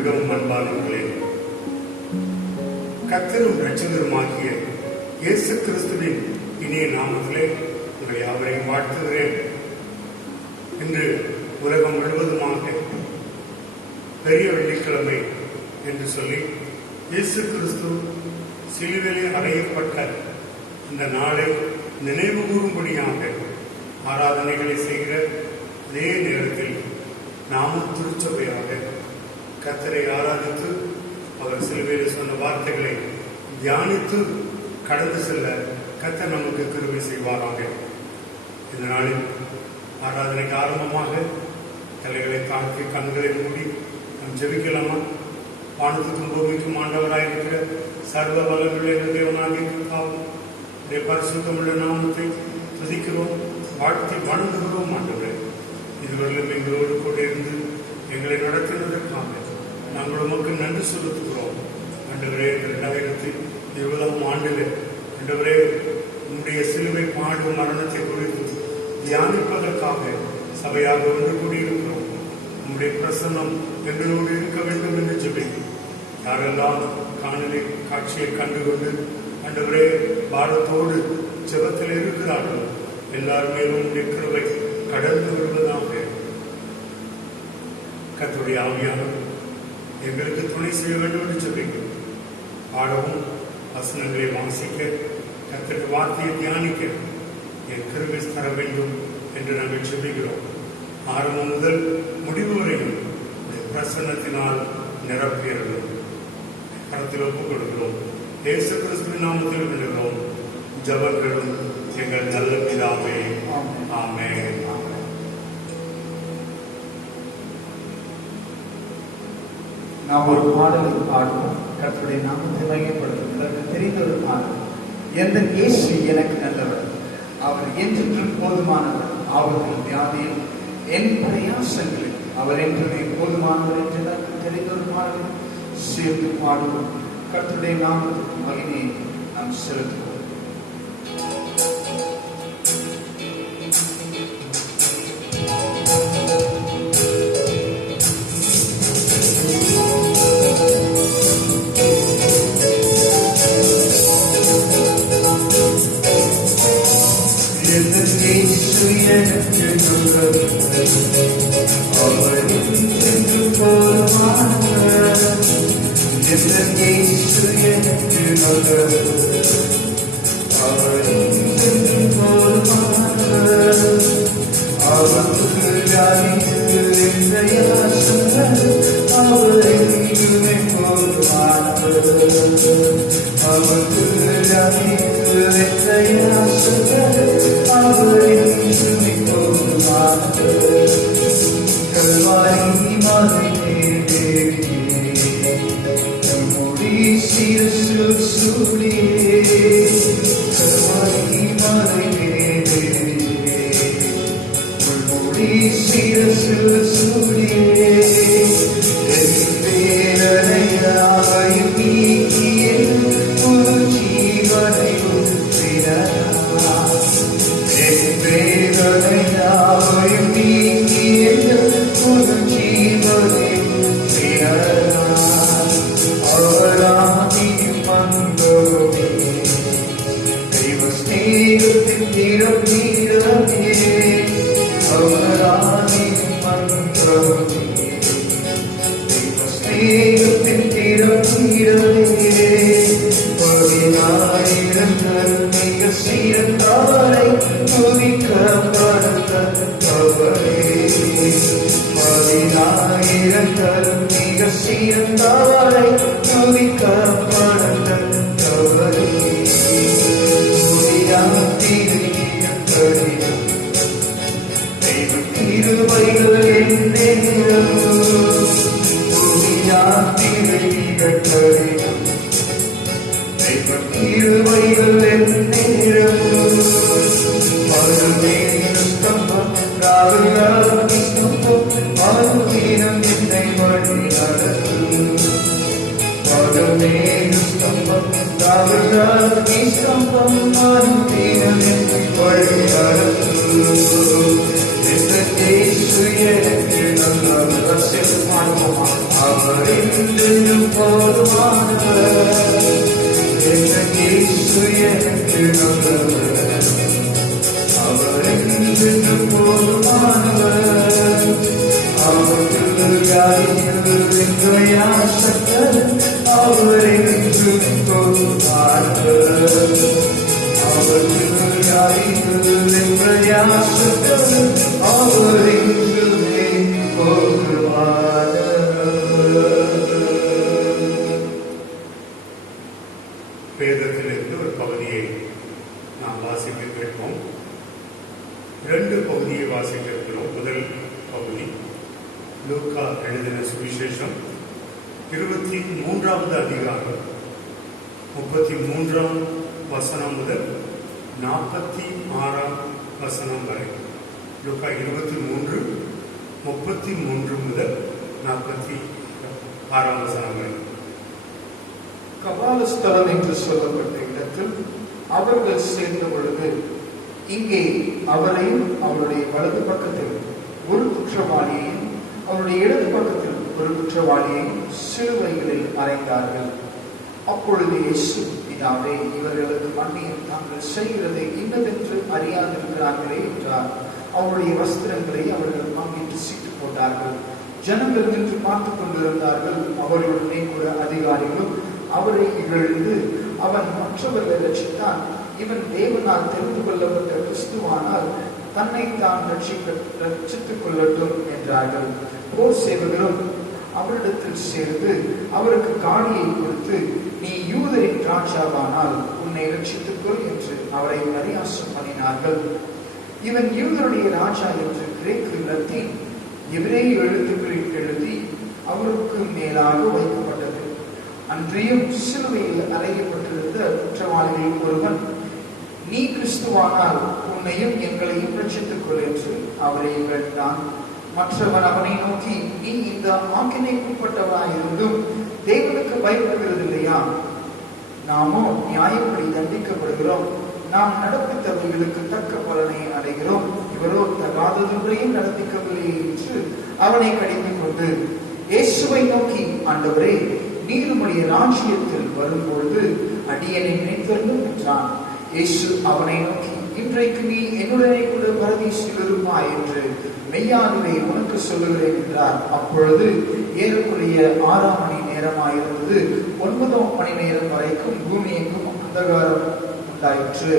மிகவும் அன்பானவர்களே, கர்த்தரும் இரட்சகருமாகிய இயேசு கிறிஸ்துவின் இனிய நாமத்திலே உங்களை யாவரையும் வாழ்த்துகிறேன். இன்று உலகம் முழுவதுமாக பெரிய வெள்ளிக்கிழமை என்று சொல்லி இயேசு கிறிஸ்து சிலுவையிலே அறையப்பட்ட இந்த நாளை நினைவு கூறும்படியாக ஆராதனைகளை செய்கிற அதே நேரத்தில் நாமும் திருச்சபையாக கர்த்தரை ஆராதித்து அவர் சிலுவையில் சொன்ன வார்த்தைகளை தியானித்து கடந்து செல்ல கர்த்தர் நமக்கு கிருபை செய்வாராக. இந்த நாளில் ஆராதனைக்கு ஆரம்பமாக தலைகளை தாழ்த்தி கண்களை மூடி நாம் ஜெபிக்கலாமா? வானத்துக்கும் பூமிக்கும் ஆண்டவராயிருக்கிற சர்வ வல்லமையுள்ள தேவனாகிய கர்த்தாவே, பரிசுத்தமுள்ள நாமத்தை துதிக்கிறோம், வாழ்த்தி வணங்குகிறோம். ஆண்டவரே, இதுவரையிலும் எங்களோடு கூட இருந்து எங்களை நடத்துவதற்காக நாங்கள் உமக்கு நன்றி செலுத்துகிறோம். ஆண்டவரே, 2020 ஆண்டில் ஆண்டவரே உன்னுடைய சிலுவை பாடும் மரணத்தை குறித்து தியானிப்பதற்காக சபையாக ஒன்று கூடியிருக்கிறோம். உன்னுடைய பிரசன்னம் எங்களோடு இருக்க வேண்டும் என்று ஜெபிக்கிறோம். யாரெல்லாம் காணொலி காட்சியை கண்டுகொண்டு ஆண்டவரே பாரத்தோடு ஜெபத்தில் இருக்கிறார்கள், எல்லாருமே உன்னுடைய கிருபை கடந்து வருவதாக. கர்த்தருடைய ஆவியானவர் எங்களுக்கு துணை செய்ய வேண்டும் என்று ஜெபிக்கிறோம். பாடவும் வசனங்களை வாசிக்க, கர்த்தருடைய வார்த்தையை தியானிக்க என் கிருபை தர வேண்டும் என்று நாங்கள் ஜெபிக்கிறோம். ஆரம்பம் முதல் முடிவு வரையும் பிரசன்னத்தினால் நிரப்பியறோம். கரத்தில் ஒப்புக் கொடுக்கிறோம். இயேசு கிறிஸ்துவின் நாமத்தில் விழுகிறோம் ஜெபங்களும் எங்கள் நல்ல பிதாவே, ஆமென். நாம் ஒரு பாடலை பாடுவோம். கர்த்தருடைய நாமத்தை மையப்படுத்துவதற்கு தெரிந்த ஒரு பாடல். எந்த இயேசு எனக்கு நல்லவர், அவர் என்றென்றும் போதுமானவர், அவர்கள் வியாதியில் என் பிரயாசங்களில் அவர் என்றுமே போதுமானவர் என்று எனக்கு தெரிந்த ஒரு பாடலை சேர்ந்து பாடுவோம். கர்த்தருடைய நாமத்தின் மகிமையை நாம் செலுத்துவோம். Amen. போதுமானவர். என் இயேசு எனக்கு நல்லவர். அவர் என்று போதுமானவர். அவருக்கு யாரில் யாசகர். அவர் என்று போதுமானவர். அவருக்கு யாரில் யாசகர். அவர் என்றுமே போதுமானவர். வேதத்திலிருந்து ஒரு பகுதியை நாம் வாசிக்க கேட்போம். 2 பகுதியை வாசிக்க இருக்கிறோம். முதல் பகுதி லூக்கா எழுதின சுவிசேஷம் 23வது அதிகாரம் 33ஆம் வசனம் முதல் 46ஆம் வசனம் வரை. லூக்கா 23:33 முதல் 46ஆம் வசனம் வரை. கபாலஸ்தலம் என்று சொல்லப்பட்ட இடத்தில் அவர்கள் சேர்ந்த பொழுது இங்கே அவரையும் அவருடைய வலது பக்கத்தில் ஒரு குற்றவாளியையும் அவருடைய இடது பக்கத்தில் ஒரு குற்றவாளியையும் சிலுவைகளில் அறைந்தார்கள். அப்பொழுது இயேசு, பிதாவே, இவர்களுக்கு மன்னியும், தாங்கள் செய்கிறதை இன்னதென்று அறியாதிருக்கிறார்களே என்றார். அவருடைய வஸ்திரங்களை அவர்கள் வாங்கிட்டு சீட்டு போட்டார்கள். ஜனங்கள் நின்று பார்த்துக் கொண்டிருந்தார்கள். அவர்களுடனே கூட அதிகாரிகளும் அவரை இகழ்ந்து, அவன் மற்றவர்களை ரட்சித்தான், இவன் தேவனால் தெரிந்து கொள்ளப்பட்ட கிறிஸ்துவானால் தன்னைத்தான் ரட்சித்துக் கொள்ளட்டும் என்றார்கள். போர் சேவகரும் அவரிடத்தில் சேர்ந்து அவருக்கு காணியை கொடுத்து, நீ யூதரின் ராஜாவானால் உன்னை ரட்சித்துக் கொள் என்று அவரை பரியாசம் பண்ணினார்கள். இவன் யூதருடைய ராஜா என்று கிரேக்கு லத்தீன் எபிரேய எழுத்துக்களில் எழுதி அவருக்கு மேலாக வைக்கப்பட்டது. அன்றியும் சிலுவையில் அறையப்பட்டிருந்த குற்றவாளிகளில் ஒருவன், நீ கிறிஸ்துவானால் உன்னையும் எங்களையும் ரட்சித்துக் கொள் என்று அவரை இகழ்ந்தான். மற்றவன் அவனை நோக்கி, நீ இந்த ஆக்கினைக்குட்பட்டவராயிருந்தும் தேவனுக்கு பயப்படுகிறது இல்லையா? நாமோ நியாயப்படி தண்டிக்கப்படுகிறோம். நாம் நடப்பித்தவைகளுக்கு தக்க பலனை அடைகிறோம். இவரோ தகாதவர்களையும் நடப்பிக்கவில்லை என்று அவனை கடிந்து கொண்டு இயேசுவை நோக்கி, ஆண்டவரே, நீர் உம்முடைய ராஜ்யத்தில் வரும்பொழுது அடியனை நினைத்தருளும் என்றான். இயேசு அவனை நோக்கி, இன்றைக்கு நீ என்னுடனே கூட பரதீசில் இருப்பாய் என்று மெய்யாகவே உனக்கு சொல்லுகிறேன் என்றார். அப்பொழுது ஏறக்குறைய 6 மணி நேரமாயிருந்தது. 9 மணி நேரம் வரைக்கும் பூமி எங்கும் அந்தகாரம் உண்டாயிற்று.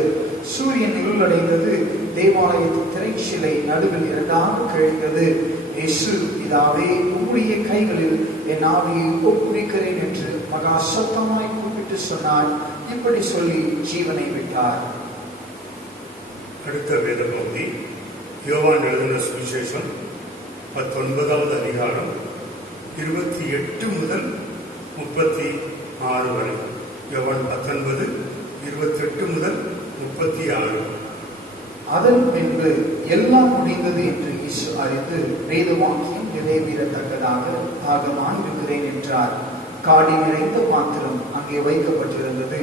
சூரியன் இருளடைந்தது. தேவாலயத்தின் திரைச்சிலை நடுவில் 2ஆக கிழிந்தது. இயேசு, பிதாவே, உம்முடைய கைகளில் என் ஆவியை ஒப்புவிக்கிறேன் என்று மகா சத்தமாய் கூப்பிட்டு சொன்னார். இப்படி சொல்லி ஜீவனை விட்டார். அடுத்த வேத பகுதி யோவான் எழுதின சுவிசேஷம் 19வது அதிகாரம் 28 முதல் 36 வரை. யோவான் 19, 28 முதல் 36. அதன் பின்பு எல்லாம் முடிந்தது என்று இயேசு அறிந்து வேத வாக்கியம் நிறைவேறத்தக்கதாக தாகமாயிருக்கிறேன் என்றார். காடி நிறைந்த பாத்திரம் அங்கே வைக்கப்பட்டிருந்தது.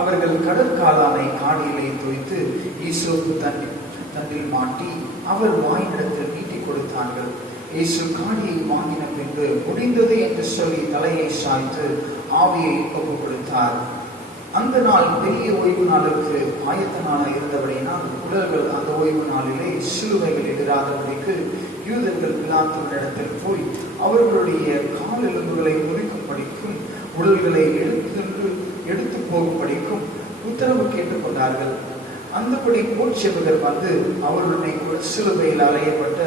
அவர்கள் கடற்காலானை காடியிலே தோய்த்து ஈசோப்பு தண்டில் மாட்டி அவர் வாயினிடத்தில் நீட்டி கொடுத்தார்கள். இயேசு காடியை வாங்கின பின்பு முடிந்தது என்று சொல்லி தலையை சாய்த்து ஆவியை ஒப்பு கொடுத்தார். அந்த நாள் பெரிய ஓய்வு நாளுக்கு ஆயத்த நாளாக இருந்தபடியினால் உடல்கள் அந்த ஓய்வு நாளிலே சிலுவைகள் எதிராதபடிக்கு யூதர்கள் பிலாத்துவினிடத்தில் போய் அவர்களுடைய கால் எலும்புகளை முறிக்கும்படிக்கும் உடல்களை எடுத்து போகும்படிக்கும் உத்தரவு கேட்டுக்கொண்டார்கள். அந்தபடி போர்ச்சேவகர் வந்து அவருடனே கூட சிலுவையில் அறையப்பட்ட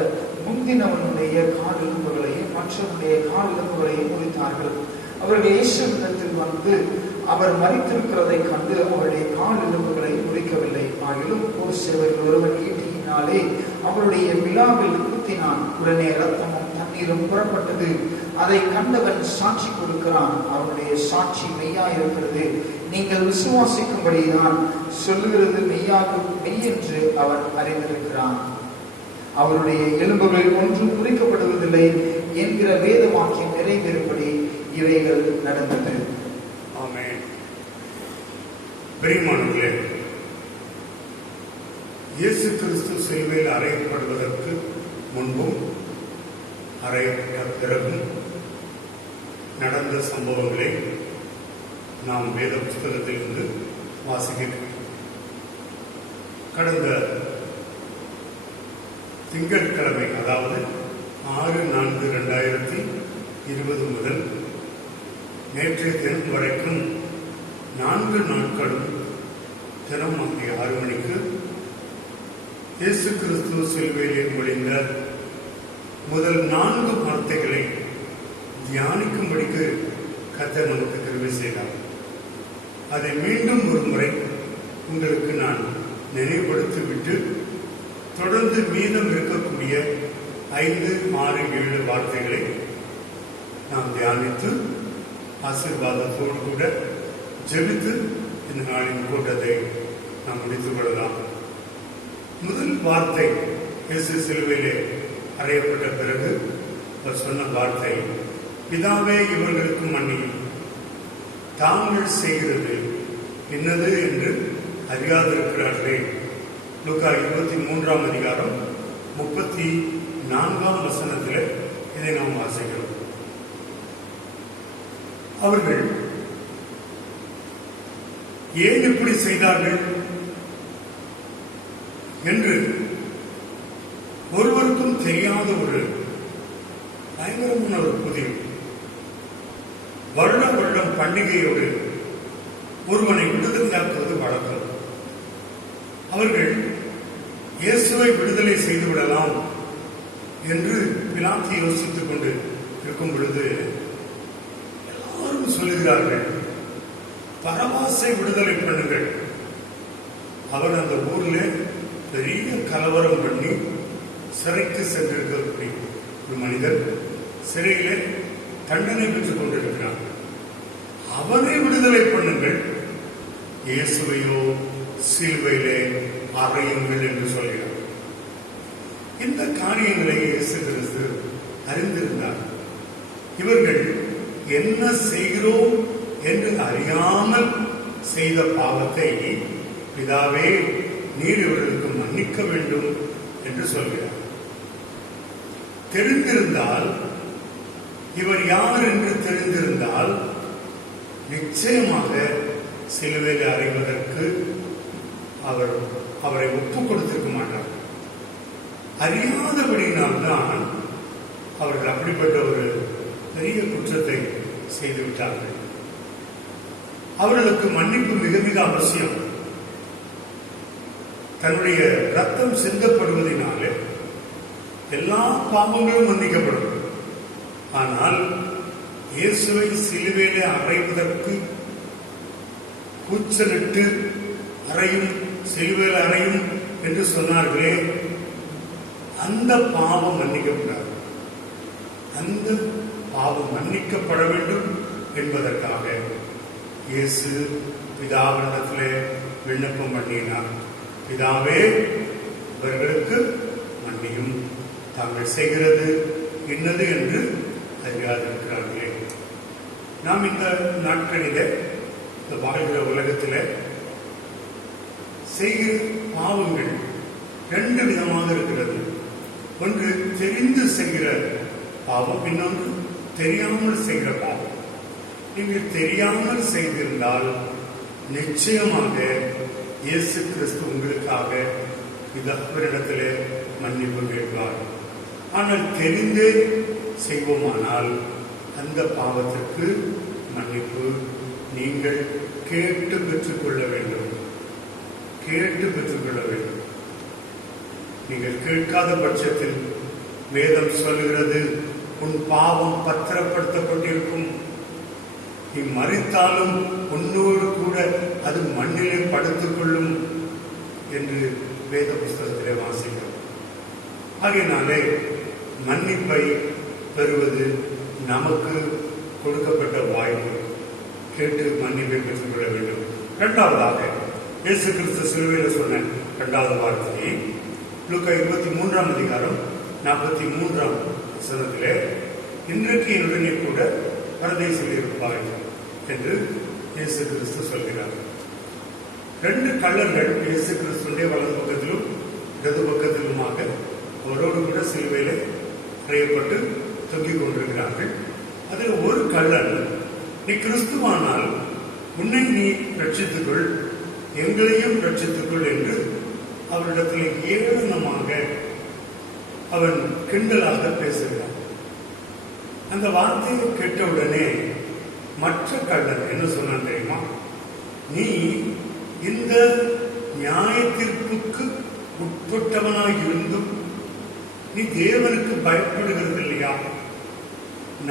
முந்தினவனுடைய கால் எலும்புகளையும் மற்றவனுடைய கால் எலும்புகளையும் முறித்தார்கள். அவர்கள் இயேசுவிடத்தில் வந்து அவர் மரித்திருக்கிறதை கண்டு அவருடைய கால் எலும்புகளை முறிக்கவில்லை. ஆகிலும் ஒரு சேவகர் ஒருவன் ஈட்டியினாலே அவருடைய விழாவில் குத்தினான். உடனே ரத்தமும் தண்ணீரும் புறப்பட்டது. அதை கண்டவன் சாட்சி கொடுக்கிறான். அவருடைய சாட்சி மெய்யாயிருக்கிறது. நீங்கள் விசுவாசிக்கும்படிதான் சொல்லுகிறது மெய் என்று அவன் அறிந்திருக்கிறான். அவருடைய எலும்புகளில் ஒன்றும் முறிக்கப்படுவதில்லை என்கிற வேத வாக்கியம் நிறைவேறும்படி இவைகள் நடந்தது. ஆமென். பிரியமானவர்களே, இயேசு கிறிஸ்து சிலுவையில் அறையப்படுவதற்கு முன்பும் அறையப்பட்ட பிறகும் நடந்த நடந்த சம்பவங்களை நாம் வேத புஸ்தகத்திலிருந்து வாசிக்கிறோம். கடந்த திங்கட்கிழமை, அதாவது 6/4/2020 முதல் நேற்றைய தினம் வரைக்கும் 4 நாட்களும் தினம் 6 மணிக்கு இயேசு கிறிஸ்து சிலுவையிலே மொழிந்த முதல் 4 வார்த்தைகளை தியானிக்கும்படிக்கு கர்த்தர் நமக்கு கிருபை செய்தார். அதை மீண்டும் ஒரு முறை உங்களுக்கு நான் நினைவுபடுத்திவிட்டு தொடர்ந்து மீதம் இருக்கக்கூடிய 5, 6, 7 வார்த்தைகளை நாம் தியானித்து ஆசீர்வாதத்தோடு கூட ஜெபித்து இந்த நாளின் கூட்டத்தை நாம் முடித்துக் கொள்ளலாம். முதல் வார்த்தை, இயேசு சிலுவையிலே அறையப்பட்ட பிறகு அவர் சொன்ன வார்த்தை, பிதாவே இவர்களுக்கு மன்னியும், தாங்கள் செய்கிறது என்னது என்று அறியாதிருக்கிறார்களே. லூக்கா 23ஆம் அதிகாரம் 34ஆம் வசனத்தில் இதை நாம் வாசிக்கிறோம். அவர்கள் ஏன் இப்படி செய்தார்கள் என்று ஒருவருக்கும் தெரியாத ஒரு பயங்கரமான ஒரு புதிர். வருடம் பண்டிகையோடு ஒருவனை விடுதலையாக்குவது வழக்கம். அவர்கள் இயேசுவை விடுதலை செய்து விடலாம் என்று பிலாத்து யோசித்துக் கொண்டு இருக்கும் பொழுது எல்லாரும் சொல்லுகிறார்கள், பரபாசை விடுதலை பண்ணுங்கள். அவர் அந்த ஊரில் பெரிய கலவரம் பண்ணி சிறைக்கு சென்றிருக்கக்கூடிய ஒரு மனிதர் சிறையிலே தண்டனை பெற்றுக் கொண்டிருக்கிறார். அவரை விடுதலை பண்ணுங்கள், இயேசுவையோ சிலுவையிலே அறையுங்கள் என்று சொல்கிறார். இந்த காரியங்களை இயேசு கிறிஸ்து அறிந்திருந்தார். இவர்கள் என்ன செய்கிறோம் என்று அறியாமல் செய்த பாவத்தை பிதாவே நீர் இவர்களுக்கு மன்னிக்க வேண்டும் என்று சொல்கிறார். தெரிந்திருந்தால், இவர் யார் என்று தெரிந்திருந்தால் நிச்சயமாக சிலுவையில் அறைவதற்கு அவரை ஒப்புக் கொடுத்திருக்க மாட்டார். அறியாதபடியினால்தான் அவர்கள் அப்படிப்பட்ட ஒரு பெரிய குற்றத்தை செய்துவிட்டார்கள். அவர்களுக்கு மன்னிப்பு மிக மிக அவசியம். தன்னுடைய ரத்தம் சிந்தப்படுவதனாலே எல்லா பாவங்களும் மன்னிக்கப்படும். ஆனால் இயேசுவை சிலுவையிலே அறைவதற்கு கூச்சலிட்டு அறையும், சிலுவையில் அறையும் என்று சொன்னார்களே, அந்த பாவம் மன்னிக்கப்படாது. அந்த பாவம் மன்னிக்கப்பட வேண்டும் என்பதற்காக இயேசு பிதாவிடத்திலே விண்ணப்பம் பண்ணினார். பிதாவே இவர்களுக்கு மன்னியும், தாங்கள் செய்கிறது என்னது என்று அறியாதிருக்கிறார்களே. நாம் இந்த நாட்களிலே, இந்த வாழ்கிற உலகத்தில் செய்கிற பாவங்கள் 2 விதமாக இருக்கிறது. ஒன்று தெரிந்து செய்கிற பாவம், இன்னொன்று தெரியாமல் செய்கிற பாவம். நீங்கள் தெரியாமல் செய்திருந்தால் நிச்சயமாக இயேசு கிறிஸ்து உங்களுக்காக பிதாவினிடத்திலே மன்னிப்பு கேட்பார். ஆனால் தெரிந்தே செய்வோமானால் அந்த பாவத்திற்கு மன்னிப்பு நீங்கள் கேட்டு பெற்றுக்கொள்ள வேண்டும். கேட்டு பெற்றுக்கொள்ள வேண்டும். நீங்கள் கேட்காத பட்சத்தில் வேதம் சொல்லுகிறது, உன் பாவம் பத்திரப்படுத்தப்பட்டிருக்கும், நீ மரித்தாலும் உன்னோடு கூட அது மண்ணிலே படுத்துக் கொள்ளும் என்று வேத புஸ்தகத்திலே வாசிக்கிறோம். ஆகையினாலே மன்னிப்பை பெறுவது நமக்கு கொடுக்கப்பட்ட வாய்ப்பு. கேட்டு மன்னிப்பை பெற்றுக்கொள்ள வேண்டும். 2வதாக இயேசு கிறிஸ்து சிலுவையில் சொன்ன 2வது வார்த்தை லூக்கா 23ஆம் அதிகாரம் 43ஆம் வசனத்திலே, இன்றைக்கு என்னுடனே கூட பரதேசில் இருப்பாய் என்று இயேசு கிறிஸ்து சொல்கிறார். 2 கள்ளர்கள் இயேசு கிறிஸ்துடைய வலது பக்கத்திலும் இடது பக்கத்திலுமாக அவரோடு கூட சிலுவையில் அறையப்பட்டு தொங்கிக் கொண்டிருக்கிறார்கள். அதில் ஒரு கள்ளன் நீ கிறிஸ்துவானால் உன்னை நீ ரட்சித்துக்கொள், எங்களையும் ரட்சித்துக்கொள் என்று அவரிடத்தில் ஏளனமாக அவன் கிண்டலாக பேசுகிறான். அந்த வார்த்தையை கேட்டவுடனே மற்ற கள்ளன் என்ன சொன்னான் தெரியுமா? நீ இந்த நியாய தீர்ப்புக்கு உட்பட்டவனாய் இருந்தும் நீ தேவனுக்கு பயப்படுகிறது இல்லையா?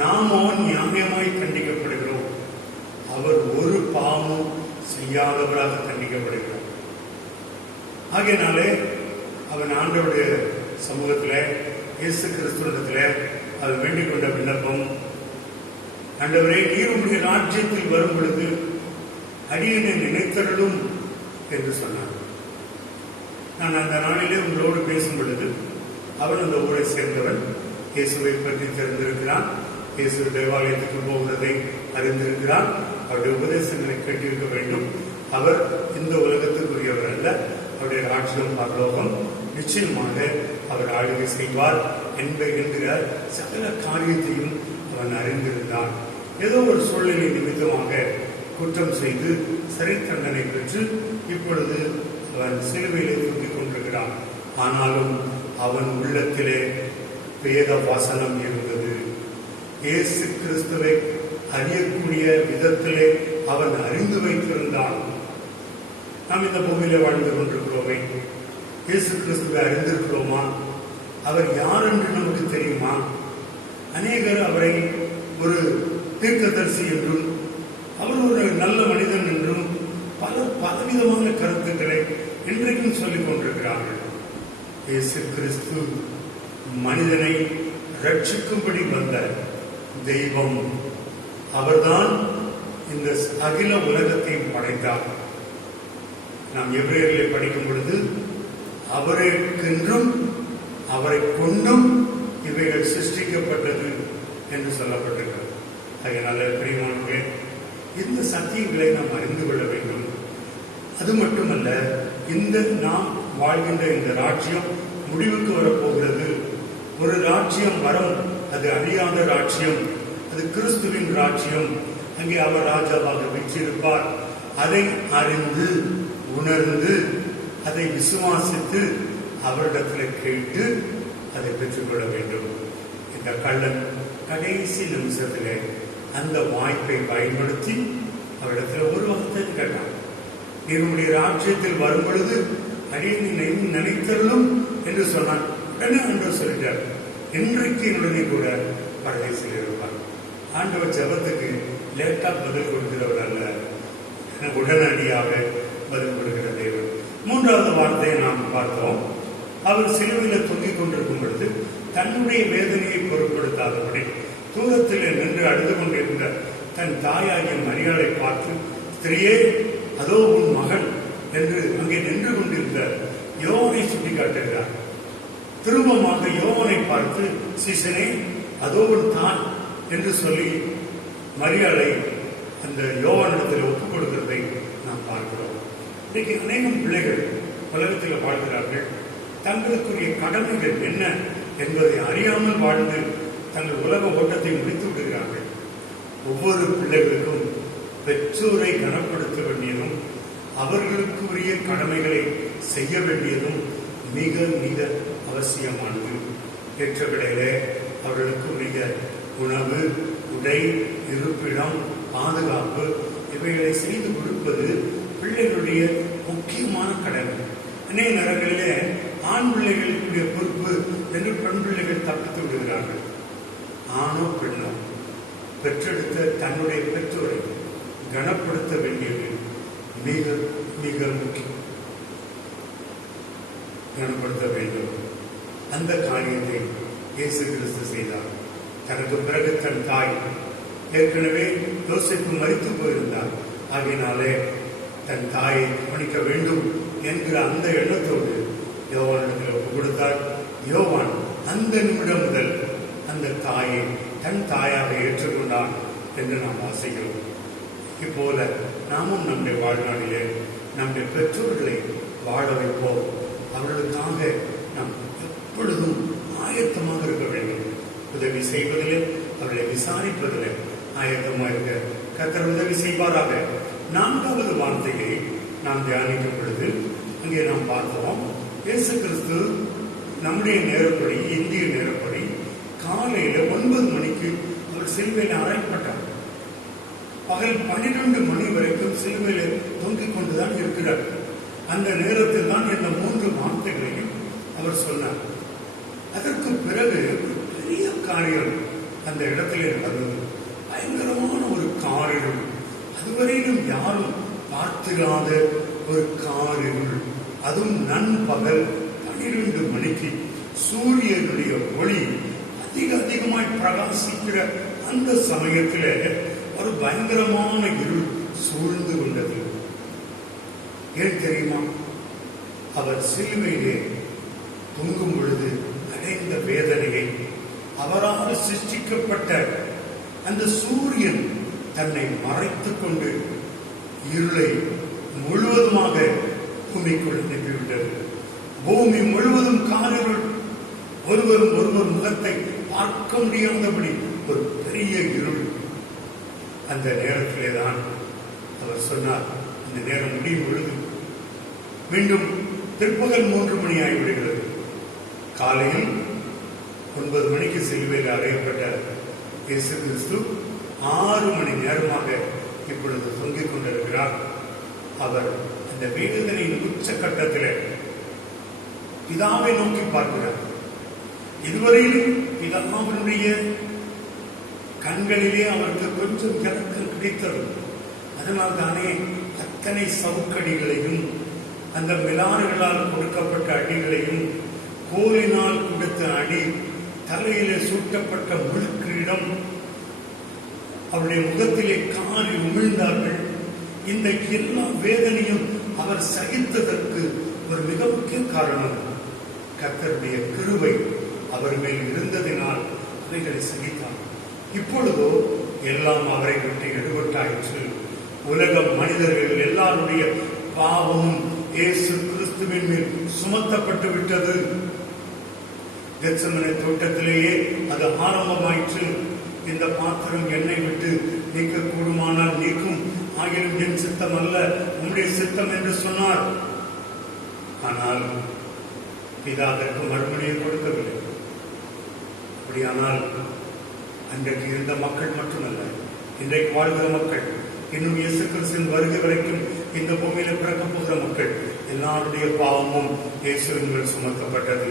நாமோ நியாயமாய் கண்டிக்கப்படுகிறோம், அவர் ஒரு பாவமும் செய்யாதவராக கண்டிக்கப்படுகிறார். ஆகையினாலே அவன் ஆண்டவருடைய சமூகத்தில் இயேசு கிறிஸ்துவத்தில் அவர் வேண்டிக் கொண்ட விண்ணப்பம், ஆண்டவரே நீர் உடைய ராஜ்யத்தில் வரும் பொழுது அடியனை நினைத்தருளும் என்று சொன்னார். நான் அந்த நாளிலே உங்களோடு பேசும் பொழுது அவன் அந்த ஊரை சேர்ந்தவன், இயேசுவை பற்றி தெரிந்திருக்கிறான், இயேசு தேவாலயத்துக்கு போகிறதை அறிந்திருக்கிறான், அவருடைய உபதேசங்களை கேட்டிருக்க வேண்டும். அவர் இந்த உலகத்துக்குரியவர் அல்ல, அவருடைய ராஜ்யம் பரலோகம், நிச்சயமாக அவர் ஆளுகை செய்வார் என்கிற சகல காரியத்தையும் அவன் அறிந்திருந்தான். ஏதோ ஒரு சூழ்நிலை நிமித்தமாக குற்றம் செய்து சிறை தண்டனை பெற்று இப்பொழுது அவன் சிலுவையிலே தூக்கிக் கொண்டிருக்கிறான். ஆனாலும் அவன் உள்ளத்திலே வேத வசனம் இருந்தது. இயேசு கிறிஸ்துவை அறியக்கூடிய விதத்திலே அவன் அறிந்து வைத்திருந்தான். நாம் இந்த பூமியில வாழ்ந்து கொண்டிருக்கிறோமே, இயேசு கிறிஸ்துவை அறிந்திருக்கிறோமா? அவர் யார் என்று நமக்கு தெரியுமா? அநேகர் அவரை ஒரு தீர்க்கதரிசி என்றும் அவர் ஒரு நல்ல மனிதன் என்றும் பலவிதமான கருத்துக்களை இன்றைக்கும் சொல்லிக் கொண்டிருக்கிறார்கள். இயேசு கிறிஸ்து மனிதனை ரட்சிக்கும்படி வந்த தெய்வம். அவர்தான் இந்த அகில உலகத்தையும் படைத்தார். நாம் எபிரேயரிலே படிக்கும் பொழுது அவருக்கென்றும் அவரை கொண்டும் இவைகள் சிருஷ்டிக்கப்பட்டது என்று சொல்லப்பட்டிருக்கிறது. அதனால பிரியமானவர்களே, இந்த சத்தியங்களை நாம் அறிந்து கொள்ள வேண்டும். அது மட்டுமல்ல, இந்த நாம் வாழ்கின்ற இந்த ராஜ்யம் முடிவுக்கு வரப்போகிறது. ஒரு ராஜ்யம் வரும், அது அழியாத ராஜ்யம், அது கிறிஸ்துவின் ராஜ்யம். அங்கே அவர் ராஜாவாக வீற்றிருப்பார். அதை அறிந்து உணர்ந்து அதை விசுவாசித்து அவரிடத்தில் கேட்டு அதை பெற்றுக்கொள்ள வேண்டும். இந்த கள்ளன் கடைசி நிமிஷத்திலே அந்த வாய்ப்பை பயன்படுத்தி அவரிடத்தில் ஒரு வார்த்தை கேட்டான். என்னுடைய ராஜ்யத்தில் வரும் பொழுது அடியை நினைத்தருளும் என்று சொன்னான். உடனே ஆண்டவர் சொல்லிட்டார், இன்றைக்கு என்னுடனே கூட பரதேசில் இருப்பார். ஆண்டவர் ஜெபத்துக்கு லேட்டா பதில் கொடுக்கிறவர் அல்ல, உடனடியாக பதில் கொடுக்கிற தேவன். மூன்றாவது வார்த்தையை நாம் பார்த்தோம். அவர் சிலுவையில் தொங்கிக் கொண்டிருக்கும் பொழுது தன்னுடைய வேதனையை பொருட்படுத்தாதபடி தூரத்தில் நின்று அழுது கொண்டிருந்த தன் தாயாகிய மரியாதை பார்த்து, ஸ்திரியே அதோ உன் மகன் என்று அங்கே நின்று கொண்டிருந்த யோவானை சுட்டி காட்டுகிறார். திரும்பமாக யோவானை பார்த்து, சீசனே அதோ உன் தான் என்று சொல்லி மரியாதை அந்த யோவானிடத்தில் ஒப்புக் கொடுக்கிறதை நாம் பார்க்கிறோம். இன்னைக்கு அநேகம் பிள்ளைகள் உலகத்தில் வாழ்கிறார்கள். தங்களுக்குரிய கடமைகள் என்ன என்பதை அறியாமல் வாழ்ந்து தங்கள் உலக ஓட்டத்தை முடித்து விடுகிறார்கள். ஒவ்வொரு பிள்ளைகளுக்கும் பெற்றோரை கனப்படுத்த வேண்டியதும் அவர்களுக்கு உரிய கடமைகளை செய்ய வேண்டியதும் மிக மிக அவசியமானது. ஏற்ற விடையிலே அவர்களுக்கு உரிய உணவு, உடை, இருப்பிடம், பாதுகாப்பு இவைகளை செய்து கொடுப்பது பிள்ளைகளுடைய முக்கியமான கடமை. அநேக நேரங்களிலே ஆண் பிள்ளைகளுடைய பொறுப்பு என்று பெண் பிள்ளைகள் தப்பித்து விடுகிறார்கள். ஆணோ பெண்ணோ பெற்றெடுத்த தன்னுடைய பெற்றோரை கனப்படுத்த வேண்டியது மிக மிக முக்கியம். கனப்படுத்த வேண்டும். அந்த காரியத்தை இயேசு கிறிஸ்து செய்தார். தனக்கு பிறகு தன் தாய் ஏற்கனவே யோசேப்பு மரித்து போயிருந்தார். ஆகையினாலே தன் தாயை கவனிக்க வேண்டும் என்கிற அந்த எண்ணத்தோடு யோவானிடத்தில் ஒப்பு கொடுத்தார். யோவான் அந்த நிமிடம் முதல் அந்த தாயை தன் தாயாக ஏற்றுக்கொண்டான் என்று நாம் வாசிக்கிறோம். இப்போல நாமும் நம்முடைய வாழ்நாளிலே நம்முடைய பெற்றோர்களை வாழ வைப்போம். அவர்களுக்காக நாம் எப்பொழுதும் ஆயத்தமாக இருக்க வேண்டும். உதவி செய்வதிலே, அவர்களை விசாரிப்பதிலே, ஆயத்தமாக இருக்க கர்த்தர் உதவி செய்வாராக. 4வது வார்த்தையை நாம் தியானிக்கும் பொழுது அங்கே நாம் பார்த்தோம், இயேசு கிறிஸ்து நம்முடைய நேரப்படி, இந்திய நேரப்படி காலையில 9 மணிக்கு அவர் சிலுவையில் அறையப்பட்டார். பகல் 12 மணி வரைக்கும் சிலுவையில் தொங்கிக் கொண்டுதான் இருக்கிறார். அந்த நேரத்தில் தான் இந்த 3 வார்த்தைகளையும் அவர் சொன்னார். அதற்கு பிறகு பெரிய காரியம் அந்த இடத்திலே நடந்தது. பயங்கரமான ஒரு காரியம், அதுவரையிலும் யாரும் பார்த்திராத ஒரு காரியம். அதுவும் நண்பகல் 12 மணிக்கு சூரியனுடைய ஒளி அதிகமாய் பிரகாசிக்கிற அந்த சமயத்தில் ஒரு பயங்கரமான இருள் சூழ்ந்து கொண்டது. ஏன் தெரியுமா? அவர் சிலுவையிலே தொங்கும் பொழுது அடைந்த வேதனையை, அவரால் சிருஷ்டிக்கப்பட்ட அந்த சூரியன் தன்னை மறைத்துக் கொண்டு இருளை முழுவதுமாக பூமிக்குள் அனுப்பிவிட்டது. பூமி முழுவதும் காரிருள், ஒருவர் முகத்தை பார்க்க முடியாதபடி ஒரு பெரிய இருள். அந்த நேரத்திலே தான் அவர் சொன்னார், இந்த நேரம் முடியும் பொழுது மீண்டும் பிற்பகல் 3 மணி ஆகிவிடுகிறது. காலையில் 9 மணிக்கு சிலுவையில் அறையப்பட்ட இயேசு கிறிஸ்து 6 மணி நேரமாக இப்பொழுது தொங்கிக் கொண்டிருக்கிறார். அவர் அந்த வேதனையின் உச்சகட்டத்தில் பிதாவை நோக்கி பார்க்கிறார். இதுவரையிலும் பிதாவினுடைய கண்களிலே அவருக்கு கொஞ்சம் இறக்கம் கிடைத்தது. அதனால் தானே அத்தனை சவுக்கடிகளையும், அந்த மிலாறுகளால் கொடுக்கப்பட்ட அடிகளையும், கோலினால் கொடுத்த அடி, தலையிலே சூட்டப்பட்ட முழுக்கிடம், அவருடைய முகத்திலே காரி உமிழ்ந்தார்கள். இந்த எல்லா வேதனையும் அவர் சகித்ததற்கு ஒரு மிக முக்கிய காரணம் கர்த்தருடைய கிருபை அவர் மேல் இருந்ததினால் அவைகளை சகித்தார். இப்பொழுதோ எல்லாம் அவரை விட்டு எடுபட்டாயிற்று. உலகம், மனிதர்கள் எல்லாருடைய பாவமும் இயேசு கிறிஸ்துவின் மேல் சுமத்தப்பட்டு விட்டது. கெத்செமனே தோட்டத்திலேயே அது ஆரம்பமாயிற்று. இந்த பாத்திரம் என்னை விட்டு நீக்க கூடுமானால் நீக்கும், ஆகிலும் என் சித்தம் அல்ல உன்னுடைய சித்தம் என்று சொன்னார். ஆனால் பிதா அதற்கு மறுமொழியை கொடுக்கவில்லை. அப்படியானால் அன்றைக்கு இருந்த மக்கள் மட்டுமல்ல, இன்றைக்கு வாழ்கிற மக்கள், இன்னும் இயேசு கிறிஸ்துவின் வருகை வரைக்கும் இந்த பூமியில பிறக்க போகிற மக்கள் எல்லாருடைய பாவமும் இயேசுவின் மேல் சுமத்தப்பட்டது.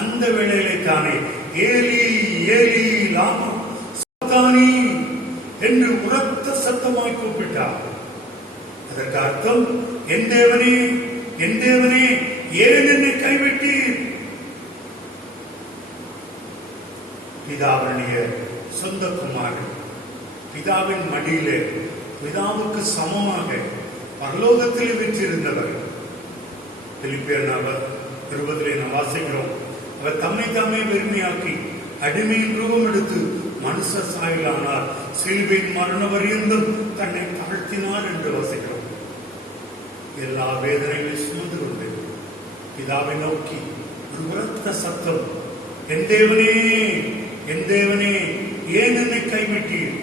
அந்த வேளையிலே தானே ஏலி ஏலி லாமா சப்தானி என்று உரத்த சத்தமாய் கூப்பிட்டார். அதற்கு அர்த்தம், என் தேவனே, என் தேவனே, ஏன் என்னை கைவிட்டீர்? பிதாவுடைய சொந்த குமாரன், பிதாவின் மடியிலே பிதாவுக்கு சமமாக பரலோகத்திலே வீற்றிருந்தவர். பிலிப்பியர் 20 நாம் வாசிக்கிறோம், அவர் தம்மை தாமே பெருமையாக்கி அடிமையின் ரூபம் எடுத்து மனுஷ சாயலானார், சிலுவையின் மரண பரியந்தம் தன்னை தாழ்த்தினார் என்று வாசிக்கிறோம். எல்லா வேதனைகளையும் சுமந்து கொண்டு பிதாவை நோக்கி ஒரு உரத்த சத்தம், என் தேவனே, என் தேவனே, ஏன் என்னை கைவிட்டீர்?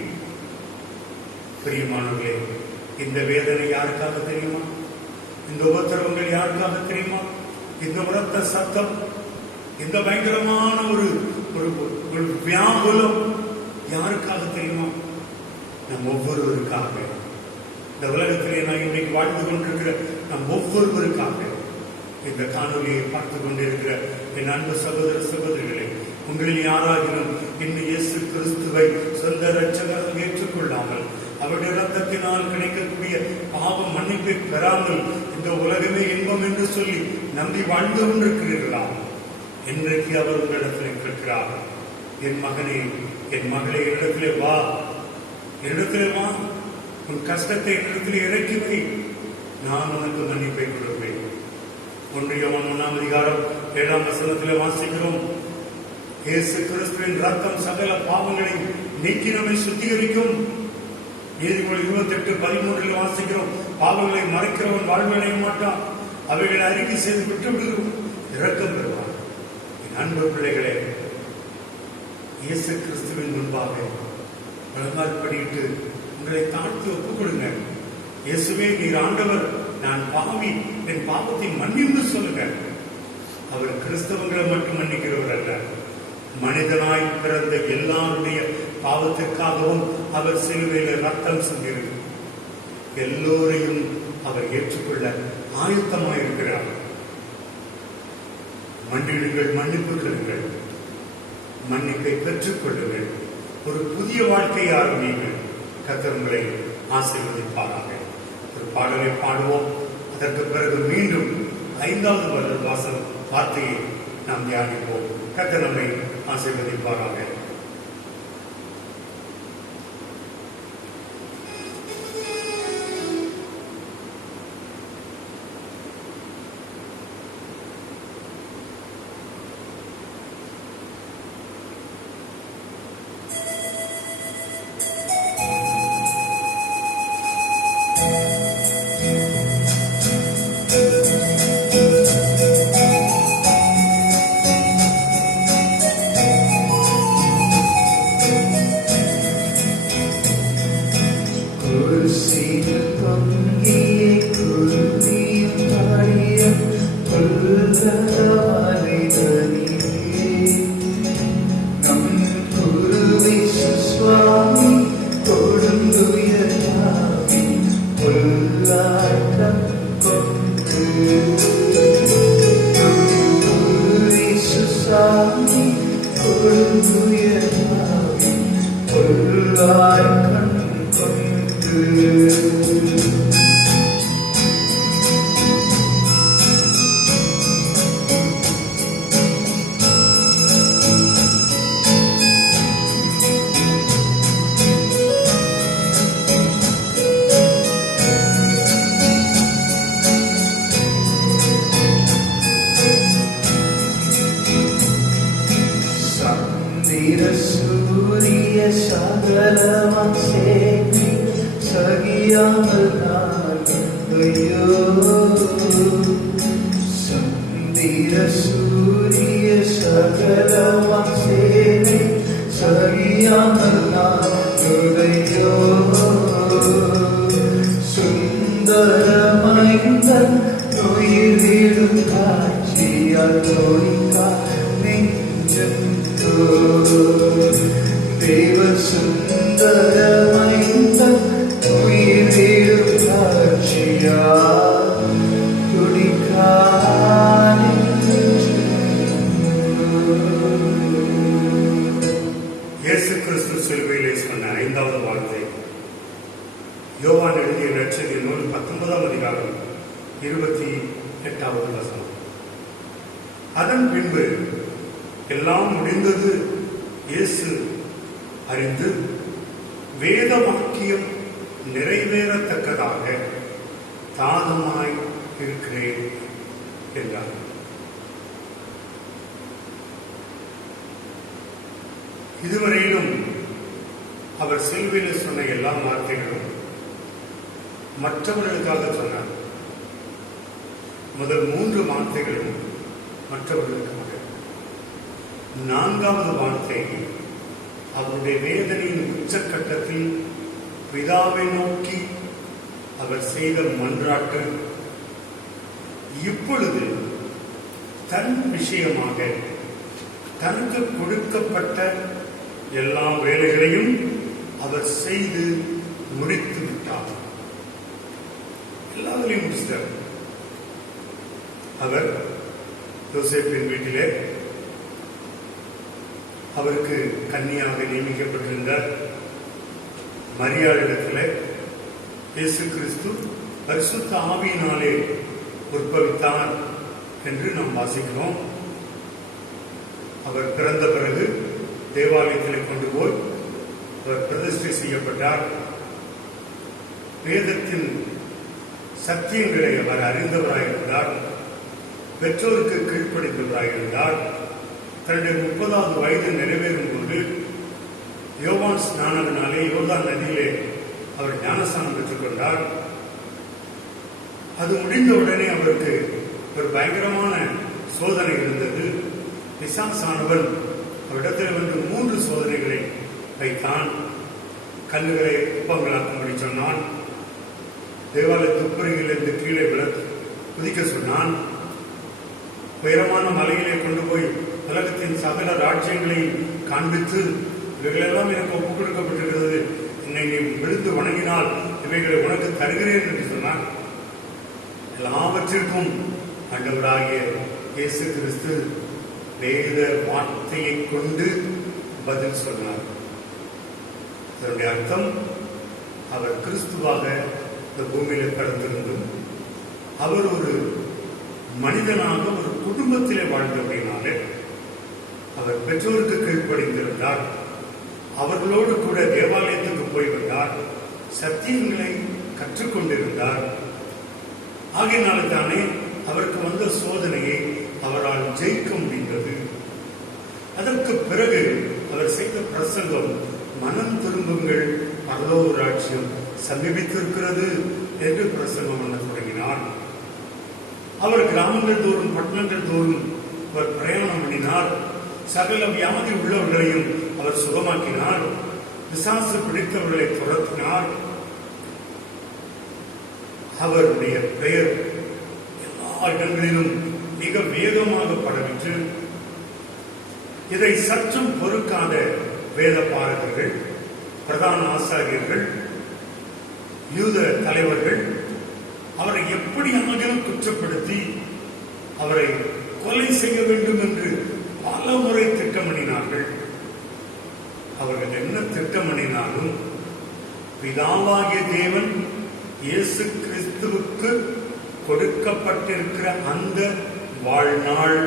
பிரியமானவர்களே, இந்த வேதனை யாருக்காக தெரியுமா? இந்த உபத்திரவங்கள் யாருக்காக தெரியுமா? இந்த உரத்த சத்தம், இந்த பயங்கரமான ஒரு வியாகுலம் யாருக்காக தெரியுமா? நம் ஒவ்வொருவருக்காக. இந்த உலகத்திலே நான் இன்னைக்கு வாழ்ந்து கொண்டிருக்கிற நம் ஒவ்வொருவருக்காக. இந்த காணொலியை பார்த்து கொண்டிருக்கிற என் அன்பு சகோதர சகோதரிகளே, உங்களில் யாராகிலும் இன்னும் இயேசு கிறிஸ்துவை சொந்த இரட்சகராக ஏற்றுக்கொள்ளாமல் அவருடைய இரத்தத்தினால் கிடைக்கக்கூடிய பாவம் மன்னிப்பை பெறாமல் இந்த உலகமே இன்பம் என்று சொல்லி நம்பி வாழ்ந்து கொண்டிருக்கிறீர்களா? இன்றைக்கு அவர் உங்களிடத்தில் கேட்கிறார், என் மகனே, என் மகளே, என்னிடத்திலே வா, என்னிடத்திலே வா, உன் கஷ்டத்தை என்னிடத்திலே இறக்கி வை, நான் உனக்கு மன்னிப்பை கொடுப்பேன். 1 யோவான் 1:7 வாசிக்கிறோம், இயேசு கிறிஸ்துவின் ரத்தம் சகல பாவங்களை நீக்கி நம்மை சுத்திகரிக்கும். நீதிமொழி 28:13 வாசிக்கிறோம், பாவங்களை மறைக்கிறவன் வாழ்வடைய மாட்டான், அவைகளை அறிக்கை செய்து விட்டுவிடுகிறோம், இரக்கம் பெறுவான். என் அன்பு பிள்ளைகளே, இயேசு கிறிஸ்துவின் முன்பாக முழங்காற்படியிட்டு உங்களை தாழ்த்தி ஒப்புக் கொடுங்க. இயேசுவே, நீர் ஆண்டவர், நான் பாவி, என் பாவத்தை மன்னிந்து சொல்லுங்க. அவர் கிறிஸ்தவங்களை மட்டும் மன்னிக்கிறவர் அல்ல, மனிதனாய் பிறந்த எல்லாருடைய பாவத்திற்காகவும் அவர் சிலுவையில் ரத்தம் சிந்தினார். எல்லோரையும் அவர் ஏற்றுக்கொள்ள ஆயத்தமாயிருக்கிறார். மன்னிடுங்கள், மன்னிப்பு பெறுங்கள், மன்னிப்பை பெற்றுக் கொள்ளுங்கள், ஒரு புதிய வாழ்க்கையை ஆரம்பியுங்கள். கர்த்தர் உங்களை ஆசீர்வதிப்பாராக. ஒரு பாடலை பாடுவோம். அதற்கு பிறகு மீண்டும் 5வது வார்த்தையை நாம் தியானிப்போம். கர்த்தர் நம்மை ஆசீர்வதிப்பாராக. யோவான் எழுதிய நற்செய்தி நூல் 19ஆம் அதிகாரம் 28வது வசனம். அதன் பின்பு எல்லாம் முடிந்தது இயேசு அறிந்து வேத வாக்கியம் நிறைவேறத்தக்கதாக தாகமாய் இருக்கிறேன் என்றார். இதுவரையிலும் அவர் சிலுவையில் சொன்ன எல்லா வார்த்தைகளும் மற்றவர்களுக்காக சொன்னார். முதல் 3 வார்த்தைகளும் மற்றவர்களுக்காக. 4வது வார்த்தை அவருடைய வேதனையின் உச்சக்கட்டத்தில் பிதாவை நோக்கி அவர் செய்த மன்றாட்டு. இப்பொழுது தன் விஷயமாக தனக்கு கொடுக்கப்பட்ட எல்லா வேலைகளையும் அவர் செய்து முடித்து விட்டார். எல்லா வேலையும் முடிச்சிட்டார். அவர் யோசேப்பின் வீட்டிலே அவருக்கு கன்னியாக நியமிக்கப்பட்டிருந்தார். மரியாளிடத்தில் இயேசு கிறிஸ்து பரிசுத்த ஆவியினாலே உற்பவித்தார் என்று நாம் வாசிக்கிறோம். அவர் பிறந்த பிறகு தேவாலயத்தில் கொண்டு போய் அவர் பிரதிஷ்டை செய்யப்பட்டார். வேதத்தின் சத்தியங்களை அவர் அறிந்தவராயிருந்தார். பெற்றோருக்கு கீழ்ப்படிந்தவராயிருந்தார். தன்னுடைய 30வது வயது நிறைவேறும் போது யோவான் ஸ்நானத்தினாலே யோர்தான் நதியிலே அவர் ஞானஸ்நானம் பெற்றுக் கொண்டார். அது முடிந்தவுடனே அவருக்கு ஒரு பயங்கரமான சோதனை இருந்தது. பிசாசானவன் அவரிடத்தில் வந்து 3 சோதனைகளை வைத்தான். கல்லுகளை குப்பங்களாக்கும்படி சொன்னான். தேவாலய துப்பறியிலிருந்து கீழே குதிக்க சொன்னான். உயரமான மலையிலே கொண்டு போய் உலகத்தின் சகல ராஜ்யங்களை காண்பித்து இவைகளெல்லாம் எனக்கு ஒப்புக் கொடுக்கப்பட்டிருக்கிறது, என்னை நீ விழுந்து வணங்கினால் இவைகளை உனக்கு தருகிறேன் என்று சொன்னான். எல்லாவற்றிற்கும் ஆண்டவராகிய இயேசு கிறிஸ்து வேத வார்த்தையை கொண்டு பதில் சொன்னார். அதனுடைய அர்த்தம், அவர் கிறிஸ்துவாக இந்த பூமியில கடந்திருந்தும் அவர் ஒரு மனிதனாக ஒரு குடும்பத்திலே வாழ்ந்தபடினாலே அவர் பெற்றோருக்கு கீழ்ப்படிந்திருந்தார். அவர்களோடு கூட தேவாலயத்துக்கு போய் வந்தார், சத்தியங்களை கற்றுக்கொண்டிருந்தார். ஆகையினால தானே அவருக்கு வந்த சோதனையை அவரால் ஜெயிக்க முடிந்தது. அதற்கு பிறகு அவர் செய்த பிரசங்கம், மனம் திரும்புங்கள், பரலோக ராஜ்யம் சமீபித்திருக்கிறது என்று பிரசங்கம் பண்ண தொடங்கினார். அவர் கிராமங்கள் தோறும் பட்டணங்கள் தோறும் அவர் பிரயாணம் பண்ணினார். சகல வியாதி உள்ளவர்களையும் அவர் சுகமாக்கினார். பிசாசு பிடித்தவர்களை துரத்தினார். அவருடைய பெயர் எல்லா இடங்களிலும் மிக வேகமாக பரவிற்று. இதை சற்றும் பொறுக்காத வேத பாரகர்கள், பிரதான ஆசாரியர்கள், யூத தலைவர்கள் அவரை எப்படியாகிலும் குற்றப்படுத்தி அவரை கொலை செய்ய வேண்டும் என்று பல முறை திட்டமிடினார்கள். அவர்கள் என்ன திட்டமிடினாலும் பிதாவாகிய தேவன் இயேசு கிறிஸ்துவுக்கு கொடுக்கப்பட்டிருக்கிற அந்த வாழ்நாள்,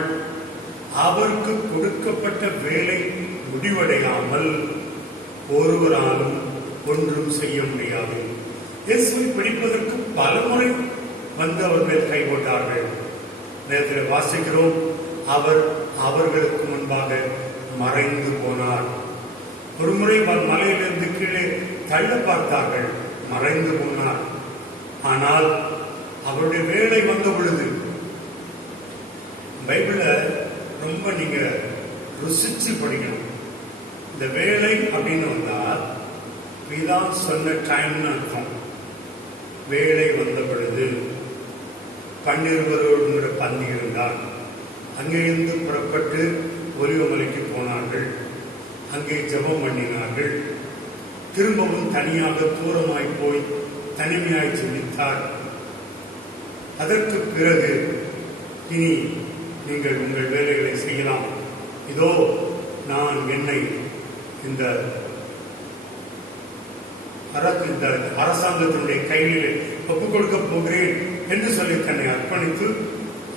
அவருக்கு கொடுக்கப்பட்ட வேலை முடிவடையாமல் ஒருவராலும் ஒன்றும் செய்ய முடியாது. இயேசுவை பிடிப்பதற்கு பல முறை வந்து அவர் மேல் கை போட்டார்கள். நேரத்தில் வாசிக்கிறோம், அவர் அவர்களுக்கு முன்பாக மறைந்து போனார். ஒரு முறை மலையிலிருந்து கீழே தள்ள பார்த்தார்கள், மறைந்து போனார். ஆனால் அவருடைய வேலை வந்த பொழுது, பைபிள ரொம்ப நீங்க ருசிச்சு படிக்கணும். இந்த வேலை அப்படின்னு வந்தால் பிதா சொன்ன டைம்னு அர்த்தம். வேலை வந்த பொழுது 12 பந்தி இருந்தால் அங்கிருந்து புறப்பட்டு ஒலிவமலைக்கு போனார்கள். அங்கே ஜெபம் பண்ணினார்கள். திரும்பவும் தனியாக தூரமாய் போய் தனிமையாய் ஜெபித்தார். அதற்கு பிறகு இனி நீங்கள் உங்கள் வேலைகளை செய்யலாம், இதோ நான் என்னை இந்த அரசாங்கத்தினுடைய கையிலே ஒப்புக் கொடுக்க போகிறேன் என்று சொல்லி தன்னை அர்ப்பணித்து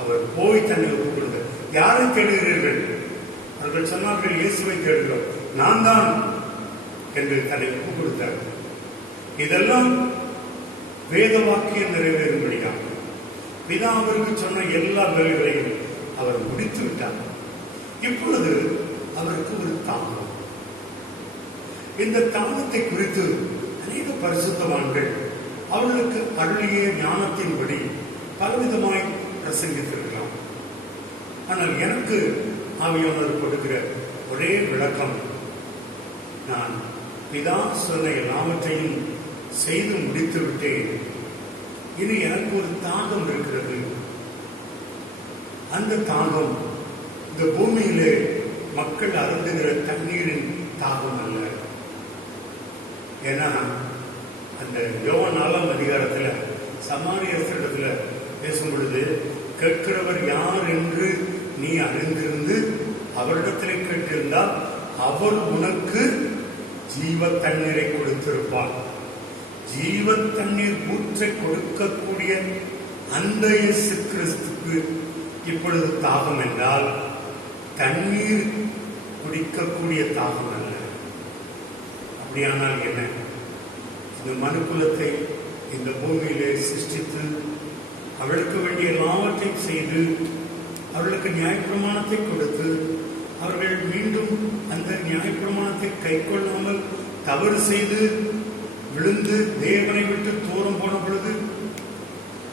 அவர் போய் தன்னை ஒப்புக் கொடுத்தார். யாரை தேடுகிறீர்கள்? அவர்கள் சொன்னார்கள், இயேசுவை தேடுகிறோம். நான் தான் என்று தன்னை ஒப்புக் கொடுத்தார். இதெல்லாம் வேத வாக்கியம் நிறைவேறும்படியாக பிதா அவருக்கு சொன்ன எல்லா வேலைகளையும் அவர் முடித்து விட்டார். இப்பொழுது அவருக்கு ஒரு தாகம். இந்த தாகத்தை குறித்து அநேக பரிசுத்தவான்கள் அவர்களுக்கு அருளிய ஞானத்தின்படி பலவிதமாய் பிரசங்கித்திருக்கலாம். ஆனால் எனக்கு ஆவியானவர் கொடுக்கிற ஒரே விளக்கம், நான் பிதா சொன்ன எல்லாவற்றையும் செய்து முடித்து விட்டேன். இனி எனக்கு ஒரு தாகம் இருக்கிறது. அந்த தாகம் இந்த பூமியிலே மக்கள் அருந்துகிற தண்ணீரின் தாகம் அல்ல. ஏன்னா அந்த யோவான் 4ஆம் அதிகாரத்தில் சமாரியர்களிடத்துல பேசும் பொழுது, கேட்கிறவர் யார் என்று நீ அறிந்திருந்து அவரிடத்திலே கேட்டிருந்தால் அவர் உனக்கு ஜீவ தண்ணீரை கொடுத்திருப்பார். ஜீவ தண்ணீர் ஊற்றை கொடுக்கக்கூடிய அந்த இயேசு கிறிஸ்துக்கு இப்பொழுது தாகம் என்றால் தண்ணீர் குடிக்கக்கூடிய தாகம் அல்ல. அப்படியானால் என்ன? இந்த மனுக்குலத்தை இந்த பூமியிலே சிருஷ்டித்து அவளுக்கு வேண்டிய எல்லாவற்றையும் செய்து அவர்களுக்கு நியாயப்பிரமாணத்தை கொடுத்து அவர்கள் மீண்டும் அந்த நியாயப்பிரமாணத்தை கை கொள்ளாமல் தவறு செய்து விழுந்து தேவனை விட்டு தூரம் போன பொழுது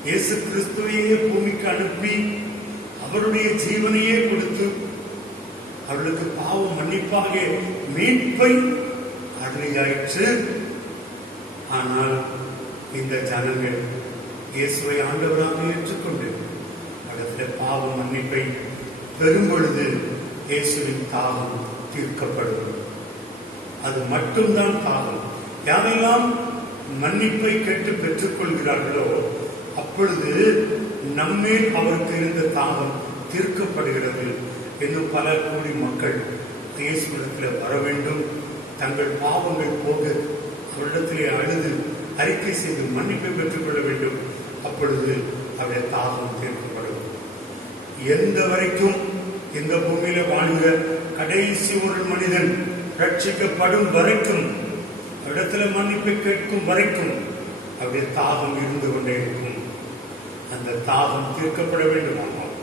இயேசு கிறிஸ்துவையே பூமிக்கு அனுப்பி அவருடைய ஜீவனையே கொடுத்து அவர்களுக்கு பாவம் மன்னிப்பாக மீட்பை அருளியாயிற்று. ஆனால் இந்த ஜனங்கள் இயேசுவை ஆண்டவராக ஏற்றுக்கொண்டு இடத்துல பாவ மன்னிப்பை பெறும் பொழுது இயேசுவின் தாகம் தீர்க்கப்படும். அது மட்டும்தான் தாகம். யாரெல்லாம் மன்னிப்பை கேட்டு பெற்றுக் கொள்கிறார்களோ அப்பொழுது நம்மேல் அவருக்கு இருந்த தாகம் தீர்க்கப்படுகிறது. இன்னும் பல கோடி மக்கள் இயேசுவிடத்தில் வர வேண்டும், தங்கள் பாவங்கள் போக அவரிடத்திலே அழுது அறிக்கை செய்து மன்னிப்பை பெற்றுக் கொள்ள வேண்டும். அப்பொழுது அவருடைய தாகம் தீர்க்கப்படும். எந்த வரைக்கும் இந்த பூமியில வாழ்கிற கடைசி ஒரு மனிதன் ரட்சிக்கப்படும் வரைக்கும், இடத்துல மன்னிப்பை கேட்கும் வரைக்கும் அவருடைய தாகம் இருந்து கொண்டே இருக்கும். அந்த தாகம் தீர்க்கப்பட வேண்டுமானால்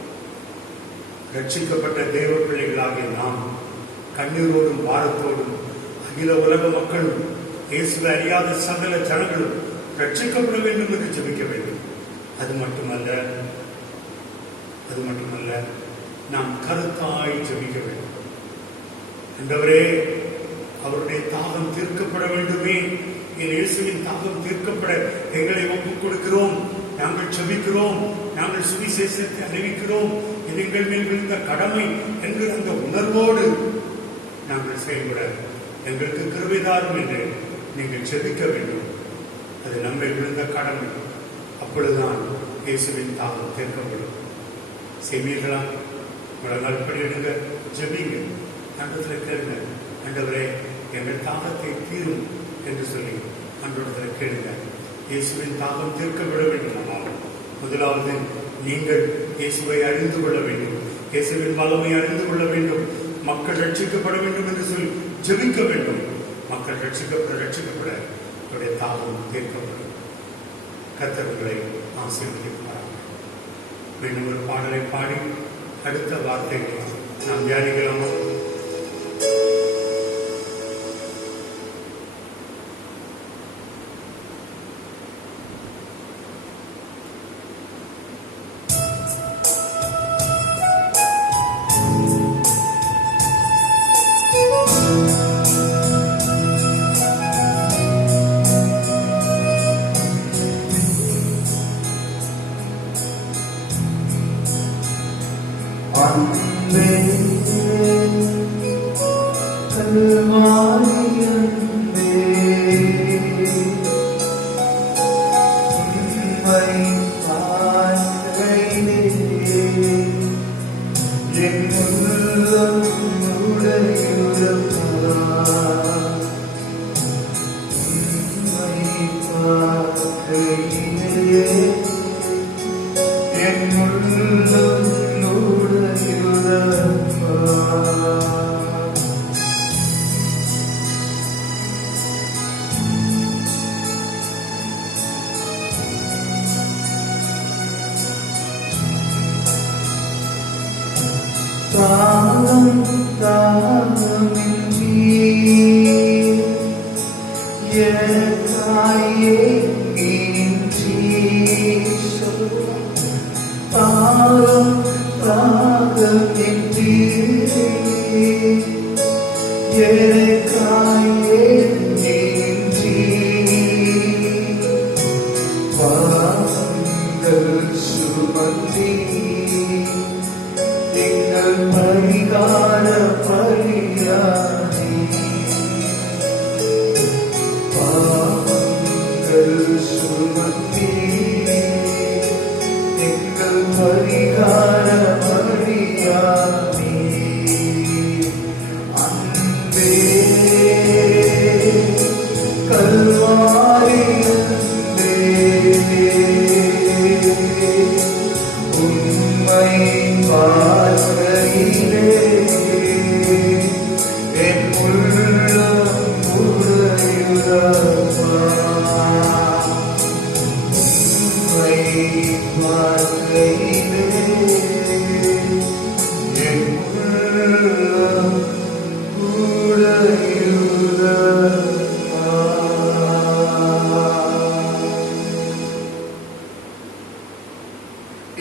ரட்சிக்கப்பட்ட தேவ பிள்ளைகளாகிய நாம் கண்ணீரோடும் வாரத்தோடும் அகில உலக மக்களும் இயேசுவை அறியாத சகல ஜனங்களும் ரட்சிக்கப்பட வேண்டும் என்று ஜெபிக்க வேண்டும். அது மட்டுமல்ல நாம் கருத்தாய் ஜெபிக்க வேண்டும். ஆண்டவரே, அவருடைய தாகம் தீர்க்கப்பட வேண்டுமே, என் இயேசுவின் தாகம் தீர்க்கப்பட எங்களை ஒப்புக் கொடுக்கிறோம், நாங்கள் ஜெபிக்கிறோம், நாங்கள் சுவிசேஷத்தை அறிவிக்கிறோம், இது எங்கள் மேல் விழுந்த கடமை என்று அந்த உணர்வோடு நாங்கள் செயல்பட எங்களுக்கு கிருபை தாரும் என்று நீங்கள் ஜெபிக்க வேண்டும். அது நம்மை விழுந்த கடமை. அப்பொழுதுதான் இயேசுவின் தாகம் தீர்க்கப்படும். செய்வீர்களா? உலகால் படியிடுங்க, ஜெபிங்க, ஆண்டவரிடத்தில் கேளுங்க. ஆண்டவரே, எங்கள் தாகத்தை தீரும் என்று சொல்லி ஆண்டவரிடத்தில் கேளுங்க. இயேசுவின் தாகம் தீர்க்கப்பட வேண்டும். முதலாவது நீங்கள் இயேசுவை அறிந்து கொள்ள வேண்டும், இயேசுவின் வல்லமை அறிந்து கொள்ள வேண்டும், மக்கள் ரட்சிக்கப்பட வேண்டும் என்று சொல்லி ஜெபிக்க வேண்டும். மக்கள் ரட்சிக்கப்பட அவருடைய தாகம் தீர்க்கப்படும். கர்த்தர்களை ஆசீர்வதிப்பார். மீண்டும் ஒரு பாடலை பாடி அடுத்த வார்த்தைகளை நாம் தியானிக்கலாமா?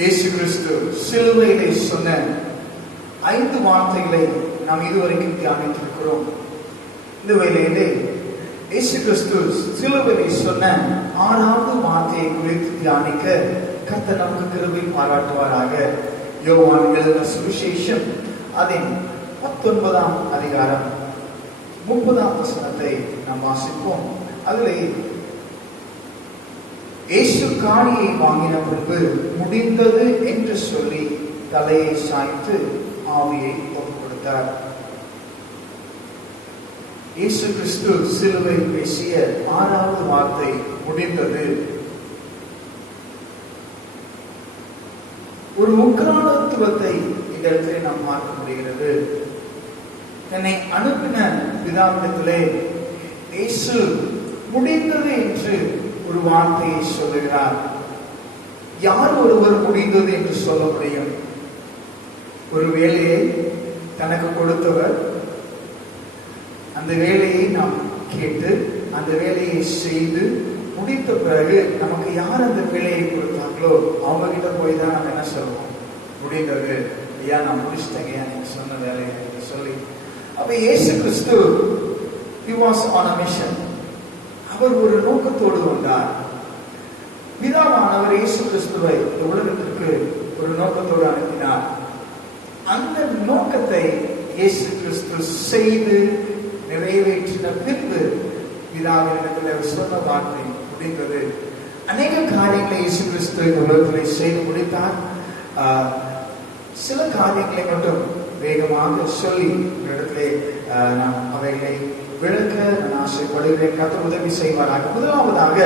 இயேசு கிறிஸ்து சிலுவையிலே சொன்ன 5 வார்த்தைகளை நாம் இதுவரைக்கும் தியானித்திருக்கிறோம். இந்த வேளையிலே இயேசு கிறிஸ்து சிலுவையை சொன்ன 6வது வார்த்தையை குறித்து தியானிக்க கர்த்தர் நமக்கு கிருபை பாராட்டுவாராக. யோவான் எழுதின சுவிசேஷம் அதன் 19ஆம் அதிகாரம் 30ஆம் வசனத்தை நாம் வாசிப்போம். அதிலே இயேசு காணியை வாங்கின பின்பு முடிந்தது என்று சொல்லி தலையை சாய்த்து ஆவியை ஒப்புக் கொடுத்தார். இயேசு கிறிஸ்து சிலுவை பேசிய 6வது வார்த்தை முடிந்தது. ஒரு உக்கிரானத்துவத்தை இந்த இடத்திலே நாம் பார்க்க முடிகிறது. என்னை அனுப்பின பிதாவிடத்திலே இயேசு முடிந்தது என்று ஒரு வார்த்தையை சொல்லுகிறார். யார் ஒருவர் முடிந்தது என்று சொல்ல முடியும்? ஒரு வேலையை தனக்கு கொடுத்தவர், அந்த வேலையை நாம் கேட்டு அந்த வேலையை செய்து முடித்த பிறகு நமக்கு யார் அந்த வேலையை கொடுத்தாங்களோ அவங்க கிட்ட போய் தான் நம்ம என்ன சொல்லுவோம்? முடிந்தது ஐயா, நான் முடிச்சிட்டேங்க நீங்க சொன்ன வேலையை சொல்லி. அப்ப இயேசு கிறிஸ்து he was on a mission. அவர் ஒரு நோக்கத்தோடு வந்தார். பிதாவானவர் இயேசு கிறிஸ்துவை இந்த உலகத்திற்கு ஒரு நோக்கத்தோடு அனுப்பினார். அந்த நோக்கத்தை இயேசு கிறிஸ்து செய்து நிறைவேற்றின பின்பு பிதாவினிடத்தில் சொன்ன வார்த்தை முடிந்தது. அநேக காரியங்களை இயேசு கிறிஸ்து இந்த உலகத்தில் செய்து முடித்தார். சில காரியங்களை மட்டும் வேகமாக சொல்லி இடத்திலே நாம் அவைகளை விளக்க நான் ஆசைப்படுகிறேன். கர்த்தர் உதவி செய்வாராக. முதலாவதாக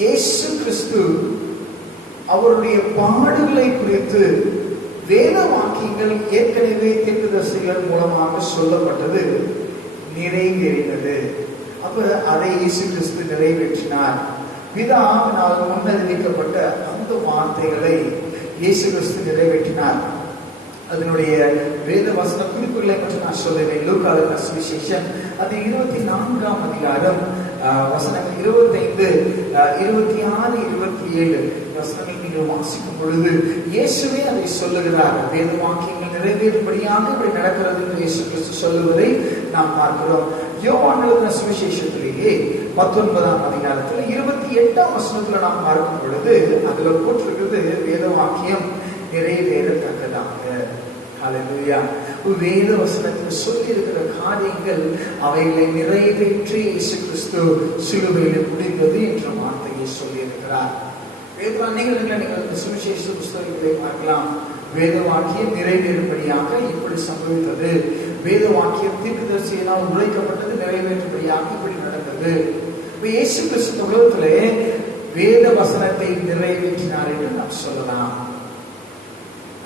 இயேசு கிறிஸ்து அவருடைய பாடுகளை குறித்து வேத வாக்கியங்கள் ஏற்கனவே தீர்க்கதரிசிகள் மூலமாக சொல்லப்பட்டது நிறைவேறினது. அப்ப அதை இயேசு கிறிஸ்து நிறைவேற்றினார். பிதாவினால் முன்னறிவிக்கப்பட்ட அந்த வார்த்தைகளை இயேசு கிறிஸ்து நிறைவேற்றினார். அதனுடைய வேத வசன குறிப்புகளை பற்றி நான் சொல்லுவேன். லூக்கா எழுதின சுவிசேஷம் அது 24ஆம் அதிகாரம் வசனங்கள் 25, 26, 27 வசனங்கள் நீங்கள் வாசிக்கும் பொழுது இயேசுவே அதை சொல்லுகிறார். வேத வாக்கியங்கள் நிறைவேறும்படியாக இப்படி நடக்கிறது என்று இயேசு கிறிஸ்து சொல்லுவதை நாம் பார்க்கிறோம். யோவான் எழுதின சுவிசேஷத்திலேயே 19ஆம் அதிகாரத்தில் 28ஆம் வசனத்துல நாம் பார்க்கும் பொழுது அதுல போட்டிருக்கிறது வேத வாக்கியம் நிறைவேறத்தக்கதாக. ஹல்லேலூயா. வேத வசனத்தில் சொல்லி இருக்கிற காரியங்கள் அவைகளை நிறைவேற்றி இயேசு கிறிஸ்து சிலுவையில் முடிந்தது என்ற வார்த்தையை சொல்லி இருக்கிறார். வேத நீங்கள் சுவிசேஷ புஸ்தகங்களை பார்க்கலாம். வேத வாக்கியம் நிறைவேறும்படியாக இப்படி சம்பவித்தது, வேத வாக்கியம் தீர்க்கதரிசியினால் உரைக்கப்பட்டது நிறைவேற்றும்படியாக இப்படி நடந்தது. இயேசு கிறிஸ்து உலகத்திலே வேத வசனத்தை நிறைவேற்றினார் என்று நாம் சொல்லலாம்.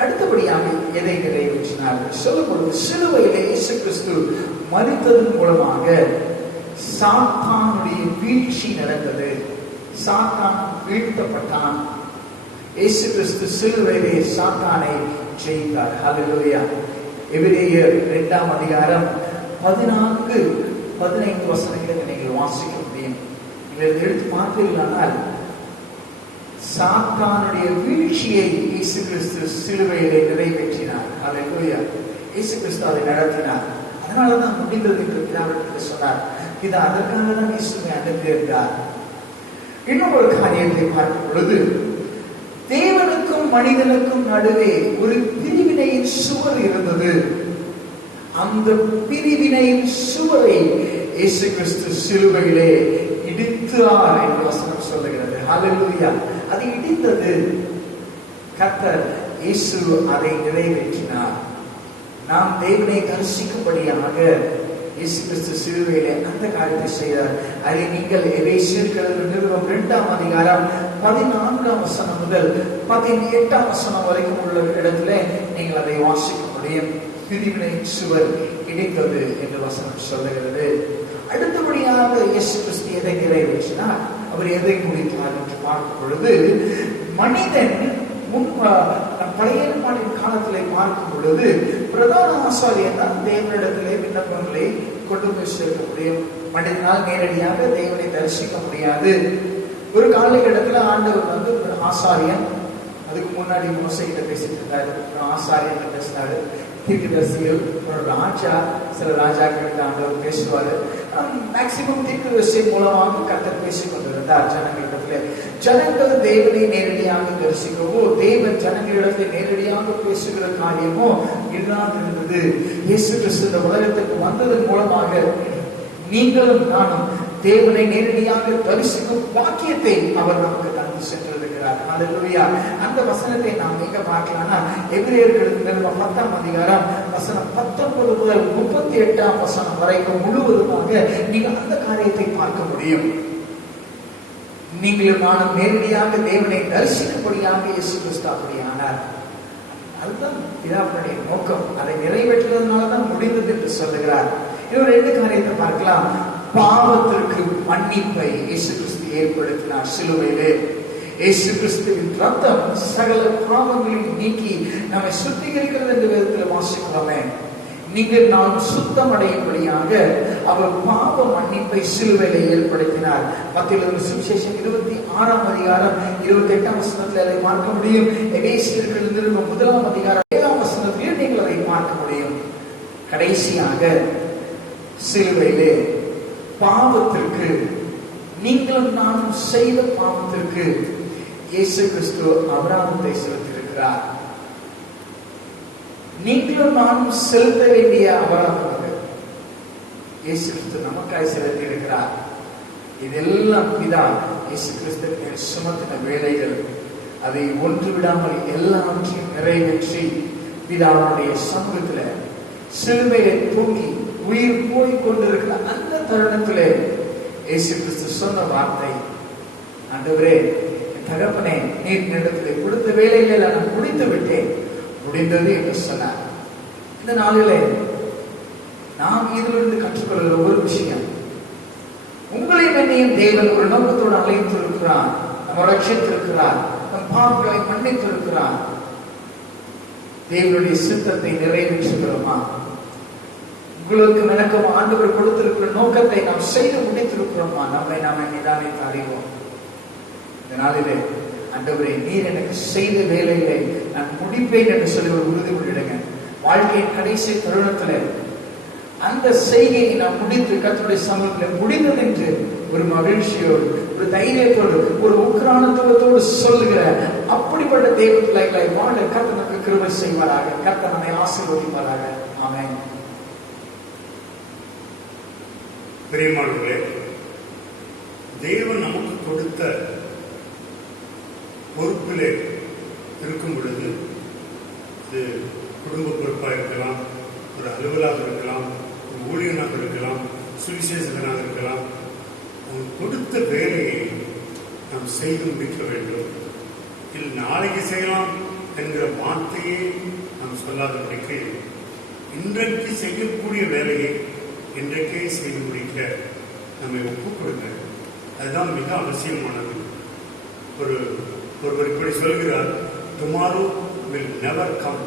அடுத்தபடியாக எதை நிறைவேற்றினார் சொல்லும் பொழுது சிலுவையிலே இயேசு கிறிஸ்து மரித்ததன் மூலமாக சாத்தானுடைய வீழ்ச்சி நடந்தது. சாத்தான் வீழ்த்தப்பட்டான். இயேசு கிறிஸ்து சிலுவையிலே சாத்தானை ஜெயித்தார். ஹல்லேலூயா. எபிரேயர் 2ஆம் அதிகாரம் 14, 15 வசனங்களை நீங்கள் வாசிக்க முடியும். நீங்கள் எடுத்து பார்த்தீர்களானால் சாத்தானுடைய வீழ்ச்சியை இயேசு கிறிஸ்து சிலுவையிலே நிறைவேற்றினார். ஹல்லேலூயா. இயேசு கிறிஸ்து அதை நடத்தினார். அதனாலதான் முடிந்தது என்று பிதாவிடத்தில் சொன்னார். இது அதற்காக தான் இயேசுவை அனுப்பியிருந்தார். இன்னொரு காரியத்தை பார்க்கும் பொழுது தேவனுக்கும் மனிதனுக்கும் நடுவே ஒரு பிரிவினையின் சுவர் இருந்தது. அந்த பிரிவினையின் சுவரை இயேசு கிறிஸ்து சிலுவையிலே இடித்தார் என்று வசனம் சொல்லுகிறது. ஹல்லேலூயா. அது இடித்தது. கர்த்தர் இயேசு அதை நிறைவேற்றினார். நாம் தேவனை தரிசிக்கும்படியாக இயேசு கிறிஸ்து சிலுவையிலே அந்த காரியத்தை செய்தார். அதை நீங்கள் எபேசியர் நிருபம் 2ஆம் அதிகாரம் 14ஆம் வசனம் முதல் 18ஆம் வசனம் வரைக்கும் உள்ள இடத்துல நீங்கள் அதை வாசிக்க முடியும். பிரிவினை சுவர் இடித்தது என்று வசனம் சொல்லுகிறது. அடுத்தபடியாக இயேசு கிறிஸ்து எதை நிறைவேற்றினார், அவர் எதை முடித்தார் என்று பார்க்கும் பொழுது மனிதன் பழைய ஏற்பாட்டின் காலத்திலே பார்க்கும் பொழுது பிரதான ஆசாரியன் தான் தேவனிடத்திலே விண்ணப்பங்களை கொண்டு போய் சேர்க்க முடியும். மனிதனால் நேரடியாக தேவனை தரிசிக்க முடியாது. ஒரு காலகட்டத்தில் ஆண்டவர் ஆசாரியன், அதுக்கு முன்னாடி மோசைகிட்ட பேசிட்டு இருந்தாரு, ஆசாரியன் பேசினாரு, தீர்க்கதரிசிகள், ஒரு ராஜா, சில ராஜாக்கள் ஆண்டவர் பேசுவாரு. மேக்சிமம் தீர்க்கதரிசி மூலமாக கர்த்தர் பேசிக் கொண்டிருந்தார் ஜனங்களிடத்திலே. ஜனங்கள் தேவனை நேரடியாக தரிசிக்கவோ தேவன் ஜனங்களிடத்தை நேரடியாக பேசுகிற காரியமோ இல்லாதிருந்தது. இயேசு கிறிஸ்து இந்த உலகத்துக்கு வந்ததன் மூலமாக நீங்களும் நானும் தேவனை நேரடியாக தரிசிக்கும் வாக்கியத்தை அவர் நமக்கு தந்து சென்றிருக்கிறார். அல்லேலூயா. அந்த வசனத்தை நாம் எங்க பார்க்கலாம்னா எபிரேயர்கள் 10ஆம் அதிகாரம் வசனம் 19 முதல் 38ஆம் வசனம் வரைக்கும் முழுவதுமாக நீங்கள் அந்த காரியத்தை பார்க்க முடியும். நீங்களும் நானும் நேரடியாக தேவனை தரிசிக்கும்படியாக இயேசு கிறிஸ்து அப்படியானார். அதுதான் பிதாவுடைய நோக்கம். அதை நிறைவேற்றுவதனாலதான் முடிந்தது என்று சொல்லுகிறார். இன்னும் 2 காரியத்தை பார்க்கலாம். பாவத்திற்கு மன்னிப்பை இயேசு கிறிஸ்து ஏற்படுத்தினார் சிலுவையிலே. இயேசு கிறிஸ்துவின் ரத்தம் சகல பாவங்களையும் நீக்கி நம்மை சுத்திகரிக்கிறது என்று வேதத்தில் வாசிக்கிறோமே. நீங்கள் நாம் சுத்தம் அடையும்படியாக அவர் பாவ மன்னிப்பை சிலுவையிலே ஏற்படுத்தினார். மத்தேயு சுவிசேஷம் 26ஆம் அதிகாரம் 28ஆம் வசனத்தில் அதை பார்க்க முடியும். எபேசியர்கள் 1ஆம் அதிகாரம் 7ஆம் வசனத்திலே நீங்கள் அதை பார்க்க முடியும். கடைசியாக சிலுவையிலே பாவத்திற்கு, நீங்களும் நானும் செய்த பாவத்திற்கு இயேசு கிறிஸ்து அபராதத்தை செலுத்தியிருக்கிறார். நீங்களும் நானும் செலுத்த வேண்டிய அபராதம் இயேசு கிறிஸ்து நமக்காய் செலுத்தி இருக்கிறார். இதெல்லாம் பிதா இயேசு கிறிஸ்து சுமத்தின வேலைகள். அதை ஒன்று விடாமல் எல்லாவற்றையும் நிறைவேற்றி பிதாவுடைய சமூகத்துல சிலுவையை தூக்கி உயிர் போய் கொண்டிருக்கிற அந்த தருணத்திலே இயேசு கிறிஸ்து சொன்ன வார்த்தை, ஆண்டவரே, தகப்பனே, நீர் இடத்திலே கொடுத்த வேலைகளை நான் முடித்து விட்டேன், முடிந்தது என்று சொன்னார். இந்த நாளிலே நாம் இதிலிருந்து கற்றுக்கொள்கிற ஒரு விஷயம், உங்களையும் என்னையும் தேவன் ஒரு நோக்கத்தோடு அழைத்திருக்கிறார், நம்ம ரட்சித்திருக்கிறார், நம் பாவங்களை மன்னித்திருக்கிறார். தேவனுடைய சித்தத்தை நிறைவேற்றுகிறோமா? உங்களுக்கு எனக்கும் ஆண்டவர் கொடுத்திருக்கிற நோக்கத்தை நாம் செய்து முடித்திருக்கிறோமா? நம்மை நாம் நிதானித்து அறிவோம். இதனாலே ஆண்டவரே, நீர் எனக்கு செய்த வேலைகளை நான் முடிப்பேன் என்று சொல்லி ஒரு உறுதிமொழியிடுங்க. வாழ்க்கையின் கடைசி தருணத்துல அந்த செய்கையை நாம் முடித்து கர்த்தருடைய சமூகத்தில் முடிந்தது என்று ஒரு மகிழ்ச்சியோடு, ஒரு தைரியத்தோடு, ஒரு உக்கிரானத்துவத்தோடு சொல்லுகிற அப்படிப்பட்ட தேவ பிள்ளைகளை வாழ கர்த்தர் நமக்கு கிருபை செய்வாராக. கர்த்தர் நம்மை ஆசீர்வதிப்பாராக. ஆமென். பிரியமானவர்களே, தேவன் நமக்கு கொடுத்த பொறுப்பிலே இருக்கும் பொழுது, இது குடும்ப பொறுப்பாக இருக்கலாம், ஒரு அலுவலாக இருக்கலாம், ஒரு ஊழியனாக இருக்கலாம், சுவிசேஷகனாக இருக்கலாம், அவன் கொடுத்த வேலையை நாம் செய்து முடிக்க வேண்டும். இது நாளைக்கு செய்யலாம் என்கிற வார்த்தையை நாம் சொல்லாதபடிக்கு இன்றைக்கு செய்யக்கூடிய வேலையை இன்றைக்கே செய்து முடிக்க நம்மை ஒப்புக் கொடுங்க. அதுதான் மிக அவசியமானது. ஒருவர் இப்படி சொல்கிறார், டுமாரோ வில் நெவர் கம்.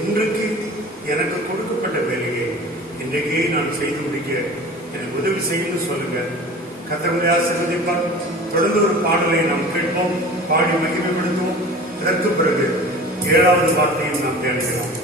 இன்றைக்கு எனக்கு கொடுக்கப்பட்ட வேலையை இன்றைக்கே நான் செய்து முடிக்க எனக்கு உதவி செய்யணும்னு சொல்லுங்க. கர்த்தர் ஆசீர்வதிப்பார். தொடர்ந்து ஒரு பாடலை நாம் கேட்போம், பாடி மகிமைப்படுத்துவோம். இதற்கு பிறகு 7வது வார்த்தையும் நாம் தேடுகிறோம்.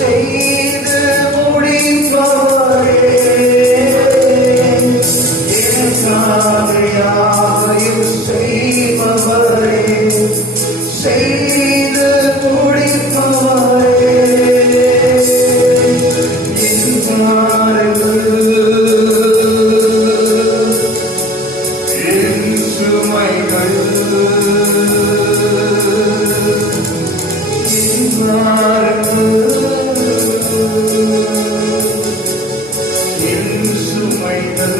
செய்து முடிப்பவரே, செய்து முடிப்பவரே, என் பாடுகள் என் சுமைகள் என் பாடுகள் என் சுமைகள்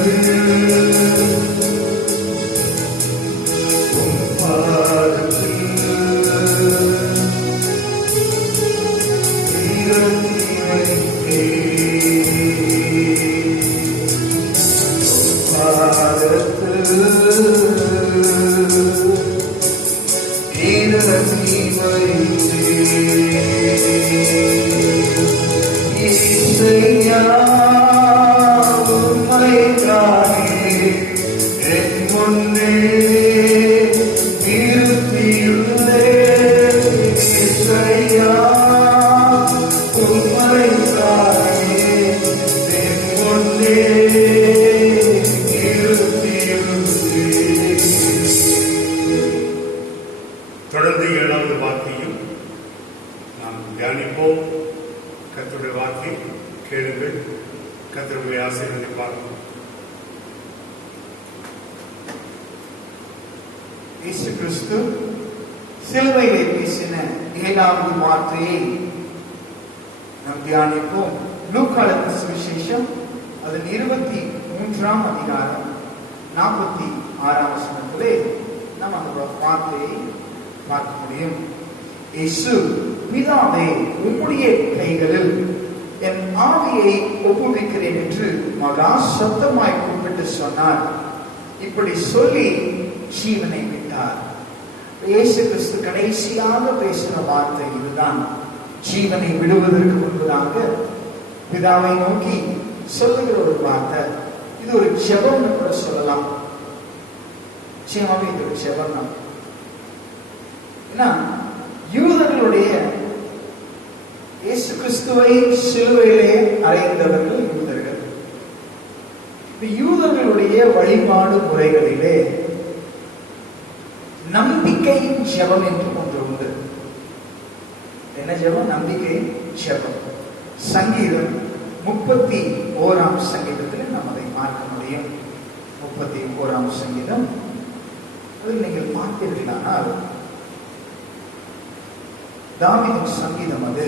தொடர்ந்து 7வது வார்த்தையும் நாம் தியானிப்போம். கர்த்தருடைய வார்த்தை கேளுங்கள். கர்த்தருடைய ஆசீர்வாதத்தை பார்ப்போம். இயேசு கிறிஸ்து சிலுவையிலே பேசின 7வது வார்த்தையை நாம் தியானிப்போம். லூக்கா எழுதின சுவிசேஷம் அதன் 23ஆம் அதிகாரம் 46ஆம் வசனத்திலே நாம் அந்த வார்த்தையை பார்க்க முடியும். இயேசு, பிதாவே, உம்முடைய கைகளில் என் ஆவியை ஒப்புவிக்கிறேன் என்று மகா சத்தமாய் கூப்பிட்டு சொன்னார். இப்படி சொல்லி ஜீவனை விட்டார். இயேசு கிறிஸ்து கடைசியாக பேசின வார்த்தை இதுதான். ஜீவனை விடுவதற்கு முன்பதாக பிதாவை நோக்கி சொல்லுகிற ஒரு வார்த்தை. இது ஒரு ஜெபம்னு கூட சொல்லலாம். நிச்சயமாக இது ஒரு ஜெபம் தான். ஏன்னா யூதர்களுடைய இயேசு கிறிஸ்துவை சிலுவையிலே அறைந்தவர்கள் யூதர்கள். யூதர்களுடைய வழிபாடு முறைகளிலே நம்பிக்கையின் ஜெபம் என்று ஒன்று உண்டு. என்ன ஜெபம்? நம்பிக்கையின் ஜெபம். சங்கீதம் 31ஆம் சங்கீதத்தில் நாம் அதை பார்க்க முடியும். 31ஆம் சங்கீதம் அதில் நீங்கள் பார்த்தீர்களானால் தாவீதின் சங்கீதம் அது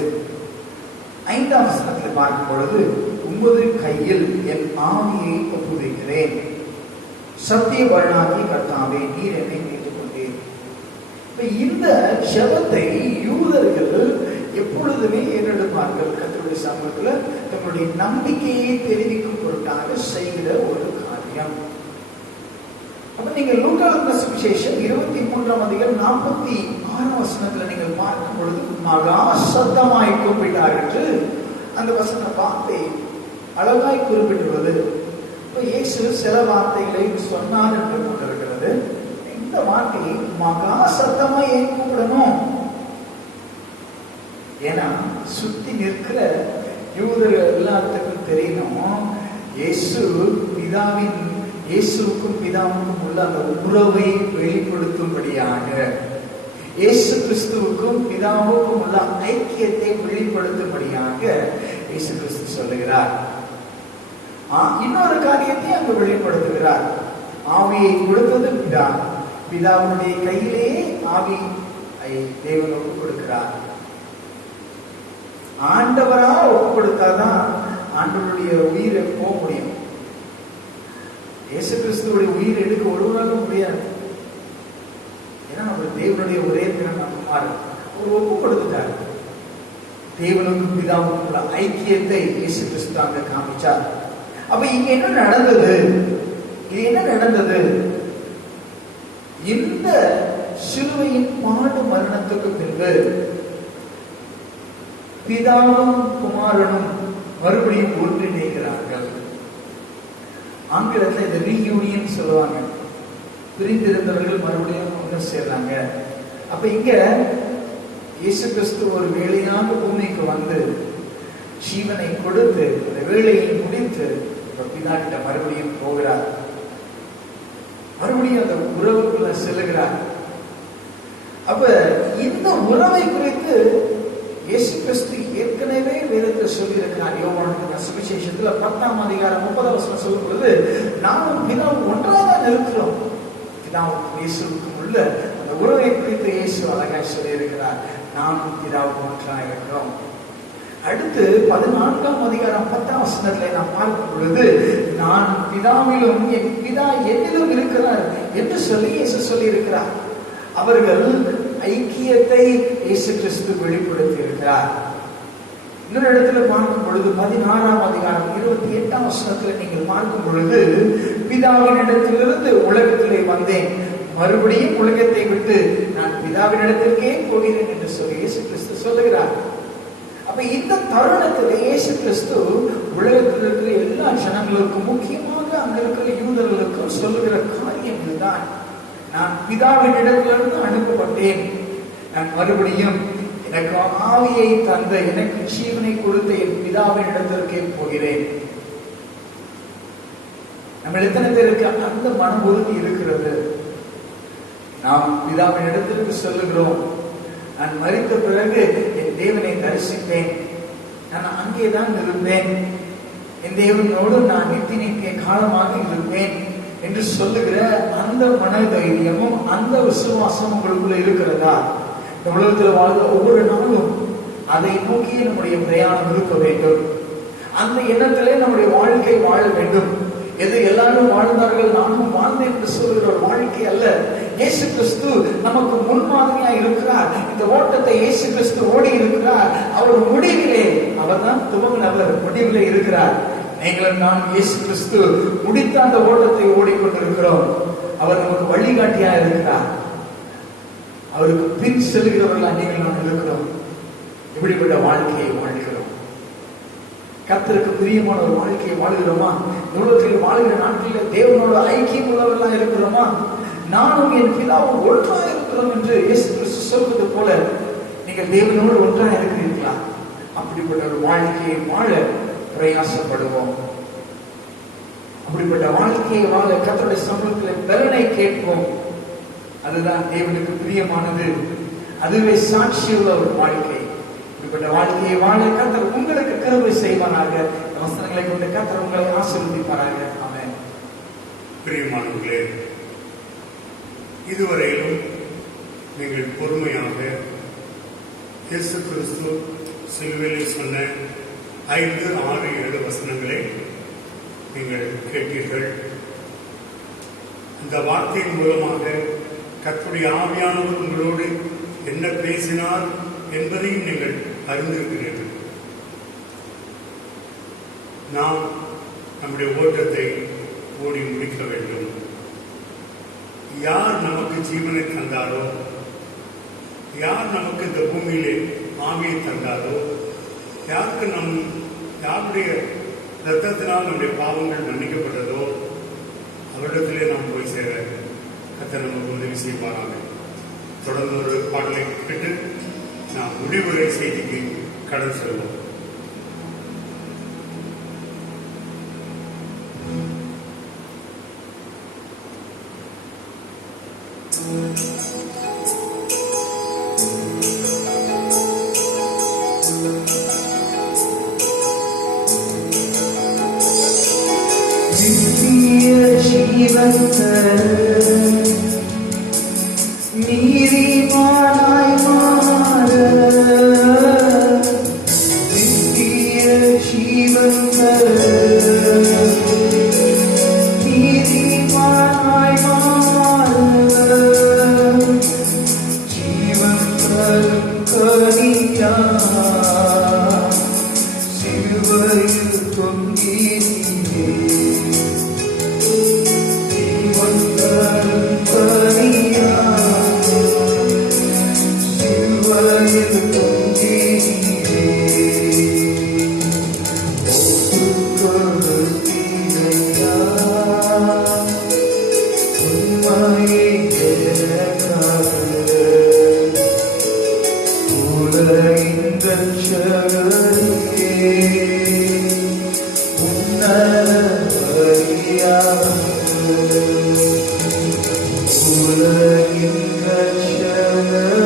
5ஆம் வசனத்தில் பார்க்கும் பொழுது, உமது கையில் என் ஆவியை ஒப்புவிக்கிறேன், சத்திய வழனாகி கர்த்தாவே நீர் என்னை மீட்டுக் கொண்டீர். இந்த ஜெபத்தை யூதர்கள் எப்பொழுதுமே ஏறெடுப்பார்கள். கர்த்தருடைய சமூகத்தில் தங்களுடைய நம்பிக்கையை தெரிவிக்கும் பொருட்டாக செய்கிற ஒரு காரியம். அப்ப நீங்க லூக்கா எழுதின சுவிசேஷம் 23ஆம் அதிகாரம் 46ஆம் வசனத்துல நீங்கள் பார்க்கும் பொழுது மகா சத்தமாய் கூப்பிட்டார் என்று அந்த வசன வார்த்தை அழகாய் குறிப்பிட்டுள்ளது. இப்ப இயேசு சில வார்த்தைகளை சொன்னார் என்று கொண்டிருக்கிறது. இந்த வார்த்தையை மகா சத்தமாய் ஏன் கூப்பிடணும்? ஏன்னா சுத்தி நிற்கிற யூதர்கள் எல்லாத்துக்கும் தெரியணும், இயேசுவுக்கும் பிதாவுக்கும் உள்ள அந்த உறவை வெளிப்படுத்தும்படியாக, இயேசு கிறிஸ்துவுக்கும் பிதாவுக்கும் உள்ள ஐக்கியத்தை வெளிப்படுத்தும்படியாக இயேசு கிறிஸ்து சொல்லுகிறார். இன்னொரு காரியத்தை அங்கு வெளிப்படுத்துகிறார். ஆவியை கொடுத்தது பிதா, பிதாவுடைய கையிலேயே ஆவி தேவனுக்கு கொடுக்கிறார். ஆண்டவரா ஒப்பு கொடுத்தாதான் ஆண்டவருடைய உயிரை போக முடியும். இயேசு கிறிஸ்துவோட உயிர் எடுக்க ஒருவராக முடியாது. ஏன்னா அவர் தேவனுடைய ஒரே திறன் அவர் ஒப்பு கொடுத்துட்டார். தேவனுக்கும் பிதாவுக்கும் உள்ள ஐக்கியத்தை இயேசு கிறிஸ்து அங்க காமிச்சார். அப்ப இங்க என்ன நடந்தது? இது என்ன நடந்தது? இந்த சிலுவையின் பாடு மரணத்துக்கு பின்பு பிதாவும் குமாரனும் மறுபடியும் ஒன்றிணைகிறார்கள். ஆங்கிலத்தில் இந்த ரீயூனியன் சொல்லுவாங்க. பிரிந்திருந்தவர்கள் மறுபடியும் ஒன்று சேர்றாங்க. அப்ப இங்க இயேசு கிறிஸ்து ஒரு வேளையாக பூமிக்கு வந்து ஜீவனை கொடுத்து அந்த வேளையை முடித்து பிதா கிட்ட மறுபடியும் போகிறார். மறுபடியும் அந்த உறவுக்குள்ள செல்லுகிறார். அப்ப இந்த உறவை குறித்து இயேசு கிறிஸ்து ஏற்கனவே வேதத்தில் சொல்லி இருக்கிறார். யோவான் சுவிசேஷத்துல 10ஆம் அதிகாரம் 30ஆம் வசனம் சொல்லும் பொழுது, நாமும் பிதாவும் ஒன்றாக இருக்கிறோம். பிதாவும் இயேசுவுக்கும் உள்ள அந்த உறவை குறித்து இயேசு அழகாய் சொல்லி இருக்கிறார். நாமும் பிதாவும் ஒன்றாக இருக்கிறோம். அடுத்து 14ஆம் அதிகாரம் 10ஆம் வசனத்துல நாம் பார்க்கும் பொழுது, நான் பிதாவிலும் என் பிதா என்னிலும் இருக்கிறார் என்று சொல்லி இயேசு சொல்லி இருக்கிறார். அவர்கள் ஐக்கியத்தை இயேசு கிறிஸ்து வெளிப்படுத்தி இருக்கிறார். இன்னொரு இடத்துல பார்க்கும் பொழுது 16ஆம் அதிகாரம் 28ஆம் வசனத்துல நீங்கள் பார்க்கும் பொழுது, பிதாவின் இடத்திலிருந்து உலகத்திலே வந்தேன், மறுபடியும் உலகத்தை விட்டு நான் பிதாவின் இடத்திற்கே போகிறேன் என்று சொல்லி இயேசு கிறிஸ்து சொல்லுகிறார். அப்ப இந்த தருணத்தில் இயேசு கிறிஸ்து உலகத்தில் இருக்கிற எல்லா ஜனங்களுக்கும், முக்கியமாக அங்க இருக்கிற யூதர்களுக்கும் சொல்லுகிற காரியங்கள் தான், நான் பிதாவின் இடத்திலிருந்து அனுப்பப்பட்டேன், நான் மறுபடியும் எனக்கு ஆவியை தந்த, எனக்கு ஜீவனை கொடுத்த என் பிதாவின் இடத்திற்கே போகிறேன். நம்ம எத்தனை பேருக்கு அந்த மன உறுதி இருக்கிறது? நாம் பிதாவின் இடத்திற்கு சொல்லுகிறோம், நான் மரித்த பிறகு என் தேவனை தரிசிப்பேன், நான் அங்கேதான் இருப்பேன், என் தேவனோடு நான் நித்திய காலமாக இருப்பேன் என்று சொல்லுகிற அந்த மன தைரியமும் அந்த விசுவாசம் உங்களுக்குள்ள இருக்கிறதா? இந்த உலகத்தில் வாழ்ந்த ஒவ்வொரு நாளும் அதை நோக்கி நம்முடைய பிரயாணம் இருக்க வேண்டும். அந்த எண்ணத்திலே நம்முடைய வாழ்க்கை வாழ வேண்டும். எது எல்லாரும் வாழ்ந்தார்கள் நானும் வாழ்ந்தேன் என்று சொல்கிற ஒரு வாழ்க்கை அல்ல. இயேசு கிறிஸ்து நமக்கு முன்மாதிரியா இருக்கிறார். இந்த ஓட்டத்தை இயேசு கிறிஸ்து ஓடி இருக்கிறார். அவர் முடிவிலே, அவர் தான் துவங்கினவர், முடிவிலே இருக்கிறார். நீங்களும் நான் இயேசு கிறிஸ்து முடித்த அந்த ஓட்டத்தை ஓடிக்கொண்டிருக்கிறோம். அவர் நமக்கு வழிகாட்டியா இருக்கிறார். அவருக்கு பின் செல்கிறவர்களாக நீங்கள் நான் இருக்கிறோம். இப்படிப்பட்ட வாழ்க்கையை வாழ்கிறோம். கர்த்தருக்கு பிரியமான ஒரு வாழ்க்கையை வாழ்கிறோமா? உலகத்தில் வாழ்கிற நாட்களில் தேவனோட ஐக்கியம் உள்ளவர்களாக இருக்கிறோமா? நானும் என் பிதாவும் ஒன்றாக இருக்கிறோம் என்று இயேசு கிறிஸ்து சொல்வது போல நீங்கள் தேவனோடு ஒன்றாக இருக்கிறீர்களா? அப்படிப்பட்ட ஒரு வாழ்க்கையை வாழ பிரயாசப்படுவோம். அப்படிப்பட்ட வாழ்க்கையை வாழ கர்த்தருடைய சமூகத்தில் பலனை கேட்போம். அதுதான் தேவனுக்கு பிரியமானது. அதுவே சாட்சியுள்ள ஒரு வாழ்க்கை. இப்படிப்பட்ட வாழ்க்கையை வாழ கர்த்தர் உங்களுக்கு கிருபை செய்வானாக. வசனங்களை கொண்டு கர்த்தர் உங்களை ஆசீர்வதிப்பாராக. ஆமென். பிரியமானவர்களே, இதுவரையிலும் நீங்கள் பொறுமையாக இயேசு கிறிஸ்து சிலுவையில் சொன்ன 5, 6, 7 வசனங்களை நீங்கள் கேட்டீர்கள். இந்த வார்த்தையின் மூலமாக கர்த்தருடைய ஆவியானவர் உங்களோடு என்ன பேசினார் என்பதையும் நீங்கள் அறிந்திருக்கிறீர்கள். நாம் நம்முடைய ஓட்டத்தை ஓடி முடிக்க வேண்டும். யார் நமக்கு ஜீவனை தந்தாரோ, யார் நமக்கு இந்த பூமியிலே ஆவியை தந்தாரோ, யாருடைய ரத்தத்தினால் நம்முடைய பாவங்கள் மன்னிக்கப்பட்டதோ அவரிடத்திலே நாம் போய் சேர கர்த்தர் நமக்கு உதவி செய்வாராக. தொடர்ந்து ஒரு பாடலை கேட்டு நாம் முடிவுரை செய்திக்கு கடந்து செல்வோம். நீதிமானாய் மாற நித்திய ஜீவன் நீதிமானாய் மாற ஜீவன் தரும் கனியா சிலுவையில் தொங்கினீரே ஜீவன் தரும் கனியா சிலுவையில் தொங்கினீரே ஒப்புக்கொடுத்தீரையா உம்மையே எனக்காக உலகின் ரட்சகரே உன்னத பலியாக உலகின் ரட்சகரே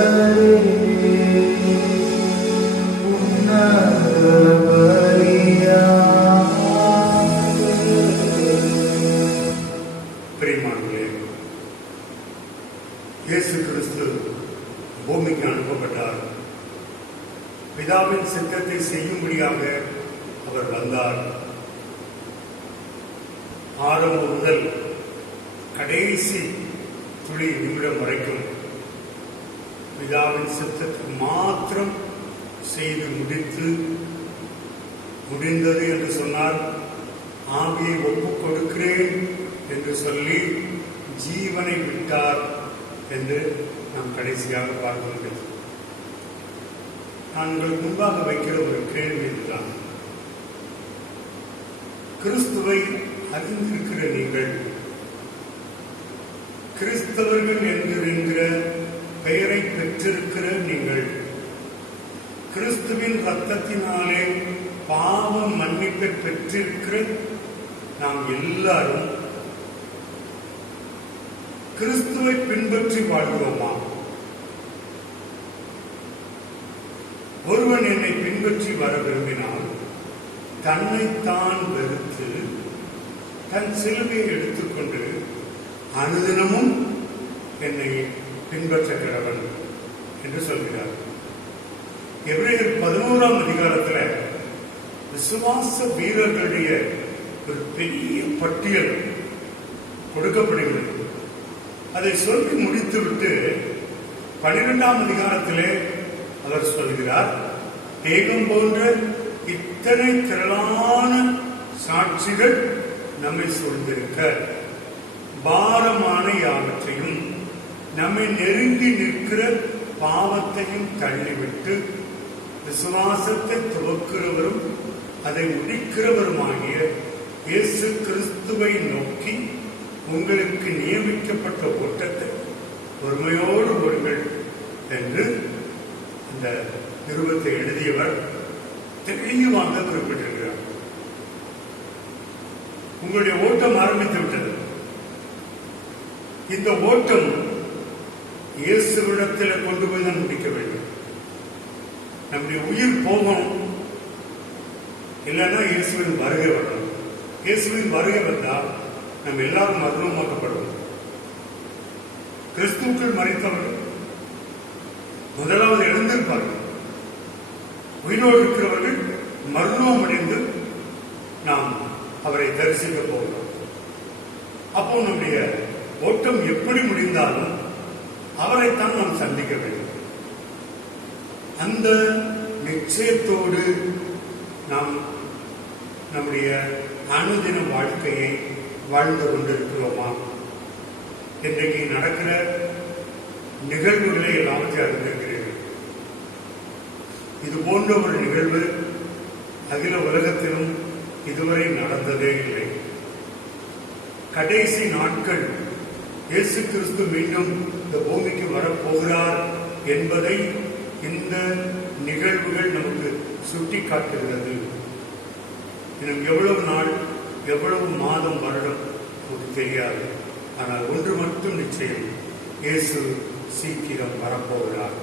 பூமிக்கு அனுப்பப்பட்டார். பிதாவின் சித்தத்தை செய்யும்படியாக அவர் வந்தார். ஆரம்பம் முதல் கடைசி துளி நிமிடம் வரைக்கும் பிதாவின் சித்தத்தை மாத்திரம் செய்து முடிந்தது என்று சொன்னார். ஆவியை ஒப்புக் கொடுக்கிறேன் என்று சொல்லி ஜீவனை விட்டார் என்று நாம் கடைசியாக பார்க்க முடியும். நான் உங்களுக்கு முன்பாக வைக்கிற ஒரு கேள்வி இதுதான். கிறிஸ்துவை அறிந்திருக்கிற நீங்கள், கிறிஸ்தவர்கள் என்கிற பெயரை பெற்றிருக்கிற நீங்கள், கிறிஸ்துவின் இரத்தத்தினாலே பாவ மன்னிப்பை பெற்றிருக்கிற நாம் எல்லாரும் கிறிஸ்துவை பின்பற்றி வாழ்கிறோமா? ஒருவன் என்னை பின்பற்றி வர விரும்பினால் தன்னைத்தான் வெறுத்து தன் சிலுவையை எடுத்துக்கொண்டு அனுதினமும் என்னை பின்பற்ற கடவன் என்று சொல்கிறார். எபிரேயர் 11ஆம் அதிகாரத்தில் விசுவாச வீரர்களுடைய ஒரு பெரிய பட்டியல் கொடுக்கப்படுகிறது. அதை சொல்லி முடித்துவிட்டு 12ஆம் அதிகாரத்திலே அவர் சொல்கிறார், தேகம் போன்ற இத்தனை திரளான சாட்சிகள் நம்மை சூழ்ந்திருக்க பாரமான யாவற்றையும் நம்மை நெருங்கி நிற்கிற பாவத்தையும் தள்ளிவிட்டு விசுவாசத்தை துவக்கிறவரும் அதை முடிக்கிறவருமாகிய இயேசு கிறிஸ்துவை நோக்கி உங்களுக்கு நியமிக்கப்பட்ட ஓட்டத்தை பொறுமையோடு ஓடுங்கள் என்று இந்த நிருபத்தை எழுதியவர் தெளிவாக குறிப்பிட்டிருக்கிறார். உங்களுடைய ஓட்டம் ஆரம்பித்து விட்டது. இந்த ஓட்டம் இயேசுவிடத்தில் கொண்டு போய் தான் முடிக்க வேண்டும். நம்முடைய உயிர் போகணும், இல்லைன்னா இயேசுவின் வருகை வரணும். இயேசுவின் வருகை வந்தால் நம்ம எல்லாரும் மரணமாக்கப்படுவோம். கிறிஸ்துவுக்குள் மரித்தவர்கள் முதலாவது எழுந்திருப்பார்கள். உயிரோடு இருக்கிறவர்கள் மரணம் அடைந்து நாம் அவரை தரிசிக்க போகிறோம். அப்போ நம்முடைய ஓட்டம் எப்படி முடிந்தாலும் அவரைத்தான் நாம் சந்திக்க வேண்டும். அந்த நிச்சயத்தோடு நாம் நம்முடைய அனுதின வாழ்க்கையை வாழ்ந்து கொண்டிருக்கிறோமா? இன்றைக்கு நடக்கிற நிகழ்வுகளை எல்லாவற்றையும் அறிந்திருக்கிறீர்கள். இது போன்ற ஒரு நிகழ்வு அகில உலகத்திலும் இதுவரை நடந்ததே இல்லை. கடைசி நாட்கள் இயேசு கிறிஸ்து மீண்டும் இந்த பூமிக்கு வரப்போகிறார் என்பதை இந்த நிகழ்வுகள் நமக்கு சுட்டி காட்டுகிறது. இன்னும் எவ்வளவு நாள், எவ்வளவு மாதம், வருடம் நமக்கு தெரியாது. ஆனால் ஒன்று மட்டும் நிச்சயம், இயேசு சீக்கிரம் வரப்போகிறார்.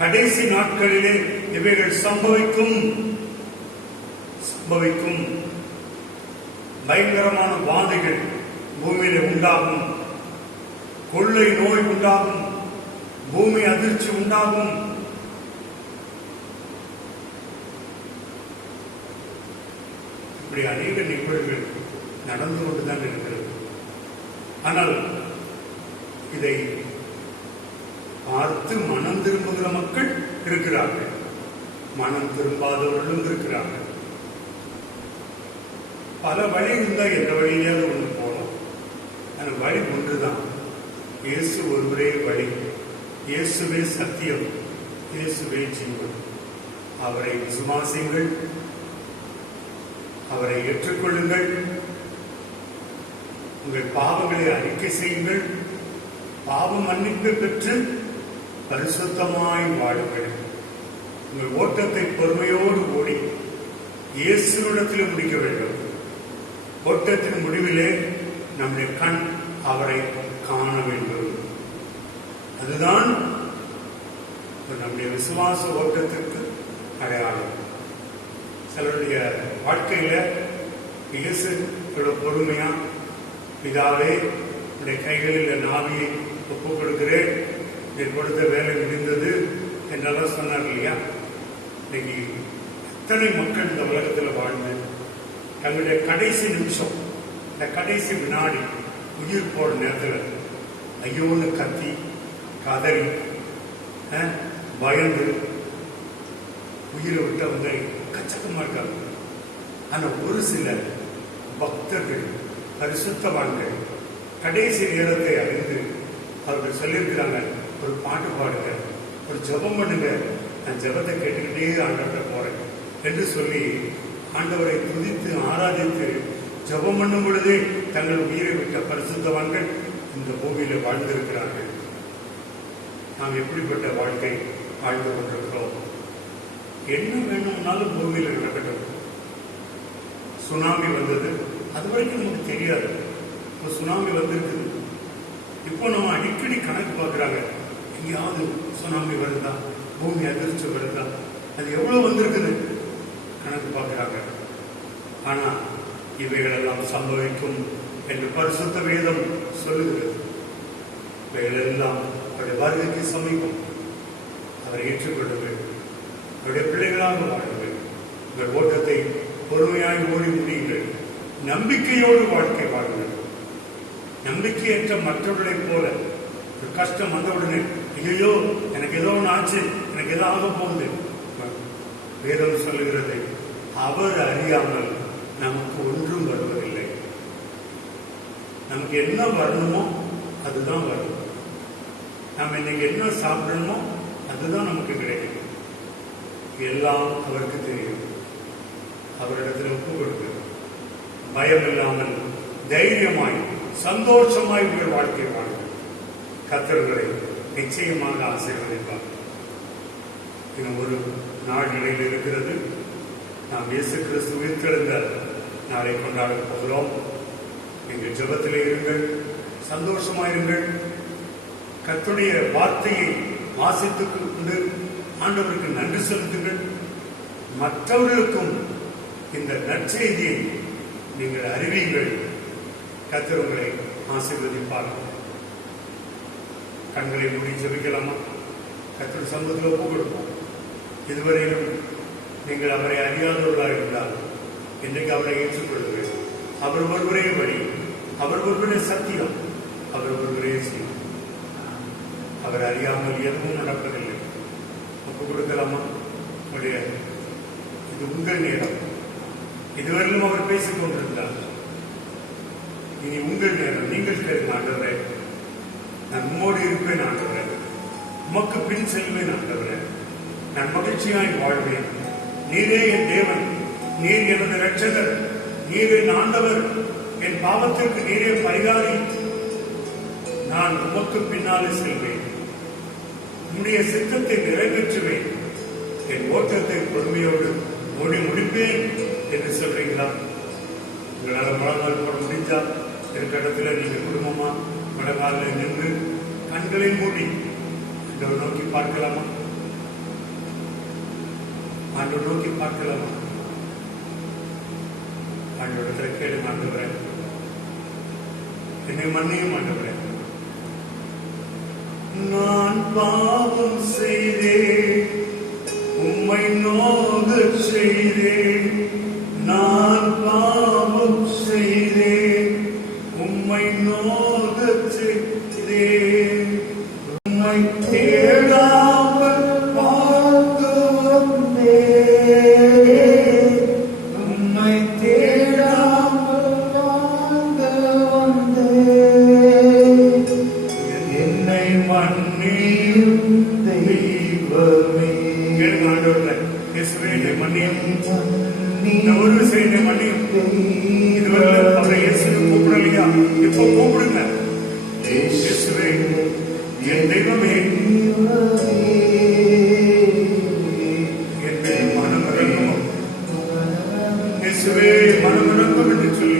கடைசி நாட்களிலே இவைகள் சம்பவிக்கும். பயங்கரமான வாதைகள் பூமியிலே உண்டாகும், கொள்ளை நோய் உண்டாகும், பூமி அதிர்ச்சி உண்டாகும். இப்படி அநேக நிகழ்வுகள் நடந்து கொண்டுதான் இருக்கிறது. ஆனால் இதை பார்த்து மனம் திரும்புகிற மக்கள் இருக்கிறார்கள், மனம் திரும்பாதவர்களும் இருக்கிறார்கள். பல வழி இருந்தால் எந்த வழியிலாவது ஒன்று போகலாம். அந்த வழி ஒன்றுதான், இயேசு ஒருவரே வழி, இயேசுவே சத்தியம், இயேசுவே ஜீவன். அவரை விசுவாசியுங்கள், அவரை ஏற்றுக்கொள்ளுங்கள், உங்கள் பாவங்களை அறிக்கை செய்யுங்கள், பாவ மன்னிப்பு பெற்று பரிசுத்தமாய் வாழுங்கள். உங்கள் ஓட்டத்தை பொறுமையோடு ஓடி இயேசுவிடத்தில் முடிக்க வேண்டும். ஓட்டத்தின் முடிவிலே நம்முடைய கண் அவரை காண வேண்டும். அதுதான் நம்முடைய விசுவாச ஓட்டத்திற்கு அடையாளம். சிலருடைய வாழ்க்கையில இயேசு பொறுமையா, பிதாவே உடைய கைகளில் நாவியை ஒப்புக் கொடுக்கிறேன், நீர் கொடுத்த வேலை முடிந்தது என்றெல்லாம் சொன்னார் இல்லையா? இன்னைக்கு எத்தனை மக்கள் இந்த உலகத்தில் வாழ்ந்து தங்களுடைய கடைசி நிமிஷம், இந்த கடைசி வினாடி உயிர் போற நேரத்தில் ஐயோன்னு கத்தி கதறி பயந்து உயிரை விட்டவங்க கச்சக்கமா இருக்காங்க. ஆனா ஒரு சில பக்தர்கள், பரிசுத்தவான்கள் கடைசி நேரத்தை அறிந்து அவர்கள் சொல்லியிருக்கிறாங்க, ஒரு பாட்டு பாடுங்க, ஒரு ஜெபம் பண்ணுங்க, நான் ஜெபத்தை கேட்டுக்கிட்டே ஆண்டவர்கிட்ட போறேன் என்று சொல்லி ஆண்டவரை துதித்து ஆராதித்து ஜெபம் பண்ணும் பொழுதே தங்கள் உயிரை விட்ட பரிசுத்தவான்கள் இந்த பூமியில வாழ்ந்திருக்கிறார்கள். நாம் எப்படிப்பட்ட வாழ்க்கை வாழ்ந்து கொண்டிருக்கிறோம்? என்ன வேணும்னாலும் பூமியில நடக்கட்டும். சுனாமி வந்தது, அது வரைக்கும் நமக்கு தெரியாது. இப்போ சுனாமி வந்திருக்குது. இப்போ நம்ம அடிக்கடி கணக்கு பார்க்குறாங்க, எங்கேயாவது சுனாமி வருதா, பூமி அதிர்ச்சி வருதா, அது எவ்வளவு வந்திருக்குது கணக்கு பார்க்குறாங்க. ஆனா இவைகளெல்லாம் சம்பவிக்கும் என்று பரிசுத்த வேதம் சொல்லுகிறது. இவைகளெல்லாம் அவருடைய வருகைக்கு சமீபம். அவரை ஏற்றுக்கொள்ளுங்கள், அவருடைய பிள்ளைகளாக வாழுங்கள், உங்கள் ஓட்டத்தை பொறுமையாய் ஓடி முடியுங்கள், நம்பிக்கையோடு வாழ்க்கை வாழுங்கள். நம்பிக்கையற்ற மற்றவர்களைப் போல ஒரு கஷ்டம் வந்தவுடனே ஐயோ எனக்கு ஏதோ ஒன்று ஆச்சு, எனக்கு ஏதோ ஆக போகுது. வேதம் சொல்லுகிறது, அவர் அறியாமல் நமக்கு ஒன்றும் வருவதில்லை. நமக்கு என்ன வரணுமோ அதுதான் வரும். நம்ம இன்னைக்கு என்ன சாப்பிடணுமோ அதுதான் நமக்கு கிடைக்கும். எல்லாம் அவருக்கு தெரியும். அவரிடத்தில் ஒப்பு கொடுக்க, பயம் இல்லாமல் தைரியமாய் சந்தோஷமாய் உங்கள் வாழ்க்கை வாழுங்கள். கர்த்தர்களை நிச்சயமாக ஆசீர்வதிப்பார். இன்னும் ஒரு நாள் நிலையில் இருக்கிறது. நாம் இயேசு கிறிஸ்து உயிர்த்தெழுந்த நாளை கொண்டாட போகிறோம். நீங்கள் ஜெபத்திலே இருங்கள், சந்தோஷமாயிருங்கள். கர்த்தருடைய வார்த்தையை வாசித்துக் கொண்டு ஆண்டவருக்கு நன்றி செலுத்துங்கள். மற்றவர்களுக்கும் இந்த நற்செய்தியை நீங்கள் அறிவீங்கள். கர்த்தர் உங்களை ஆசீர்வதிப்பார். கண்களை மூடி ஜெபிக்கலாமா? கர்த்தர் சமூகத்தில் ஒப்பு கொடுப்போம். இதுவரையிலும் நீங்கள் அவரை அறியாதவர்களாக இருந்தால் இன்றைக்கு அவரை ஏற்றுக்கொள்ளுங்கள். அவர் ஒருவரே வழி, அவர் ஒருவரே சத்தியம், அவர் ஒருவரே செய்யும். அவர் அறியாமல் எதுவும் நடப்பதில்லை. ஒப்பு கொடுக்கலாமா? இது உங்கள் நேரம். இதுவரையிலும் அவர் பேசிக் கொண்டிருந்தார். இனி உங்கள் நேரம். நீங்கள் கேளுங்க, ஆண்டவரே நான் உம்மோடு இருப்பேன், ஆண்டவரே உமக்கு பின் செல்வேன், ஆண்டவரே நான் மகிழ்ச்சியாய் வாழ்வேன். நீரே என் தேவன், நீர் எனது இரட்சகர், நீர் என் ஆண்டவர், என் பாவத்திற்கு நீரே பரிகாரி. நான் உமக்கு பின்னாலே செல்வேன், உன்னுடைய சித்தத்தை நிறைவேற்றுவேன், என் ஓட்டத்தை பொறுமையோடு ஓடி முடிப்பேன் என்று சொல்றீங்களா? உங்களால் முழங்கால் போட முடிஞ்சா இருக்க இடத்துல நீங்க குடும்பமா முழங்காலில் நின்று கண்களை மூடி ஆண்டவர் நோக்கி பார்க்கலாமா? ஆண்டவர் நோக்கி பார்க்கலாமா? ஆண்டவரத்துல கேளுங்க, ஆண்டவரே என்னை மன்னியும், ஆண்டவரே நான் பாவம் செய்தேன், உம்மை நோகச் செய்தேன். நான் பாவம் செய்தேன், உம்மை நோகச் செய்தேன். உம்மை தேடாமல் பார்த்து வந்தேன், உம்மை தேடாமல் வாழ்ந்து வந்தேன். என்னை மன்னியும் தெய்வமே. கேளுங்க ஆண்டவரே, இயேசுவே என்னை மன்னியும், இந்த ஒரு விஷயம் என்னை மன்னியும். இதுவரை அவரை இயேசுவை கூப்பிடலையா? இப்போ கூப்பிடுங்க. இயேசுவே என் தெய்வமே, என் மேல் மனமிறங்கும். இயேசுவே மனமிறங்கும் என்று சொல்லி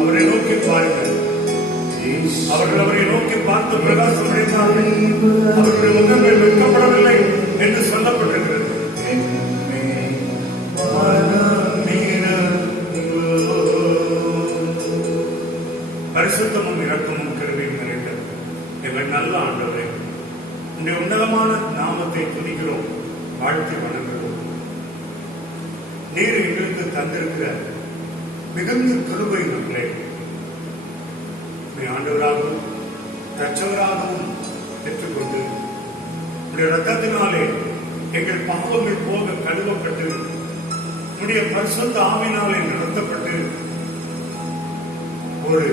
அவரை நோக்கி பாருங்கள். அவர்கள் அவரை நோக்கி பார்த்து பிரகாசம் அடைந்தார்கள். அவருடைய முகங்கள் வெட்கப்படவில்லை என்று சொல்லப்பட்டிருக்கிறது. பரிசுத்தமும் இரக்கமும் கிருபையும் நிறைந்தது எங்கள் நல்ல ஆண்டவரே, உடைய உன்னதமான நாமத்தை துதிக்கிறோம், வாழ்த்தி வணங்குகிறோம். நீர் எங்களுக்கு தந்திருக்கிற மிகுந்த கிருபை மக்களே, ஆண்டவராகவும் இரட்சகராகவும் பெற்றுக்கொண்டு உடைய ரத்தத்தினாலே எங்கள் பாவங்கள் போக கழுவப்பட்டு உடைய பரிசுத்த ஆவினாலே நடத்தப்பட்டு ஒரு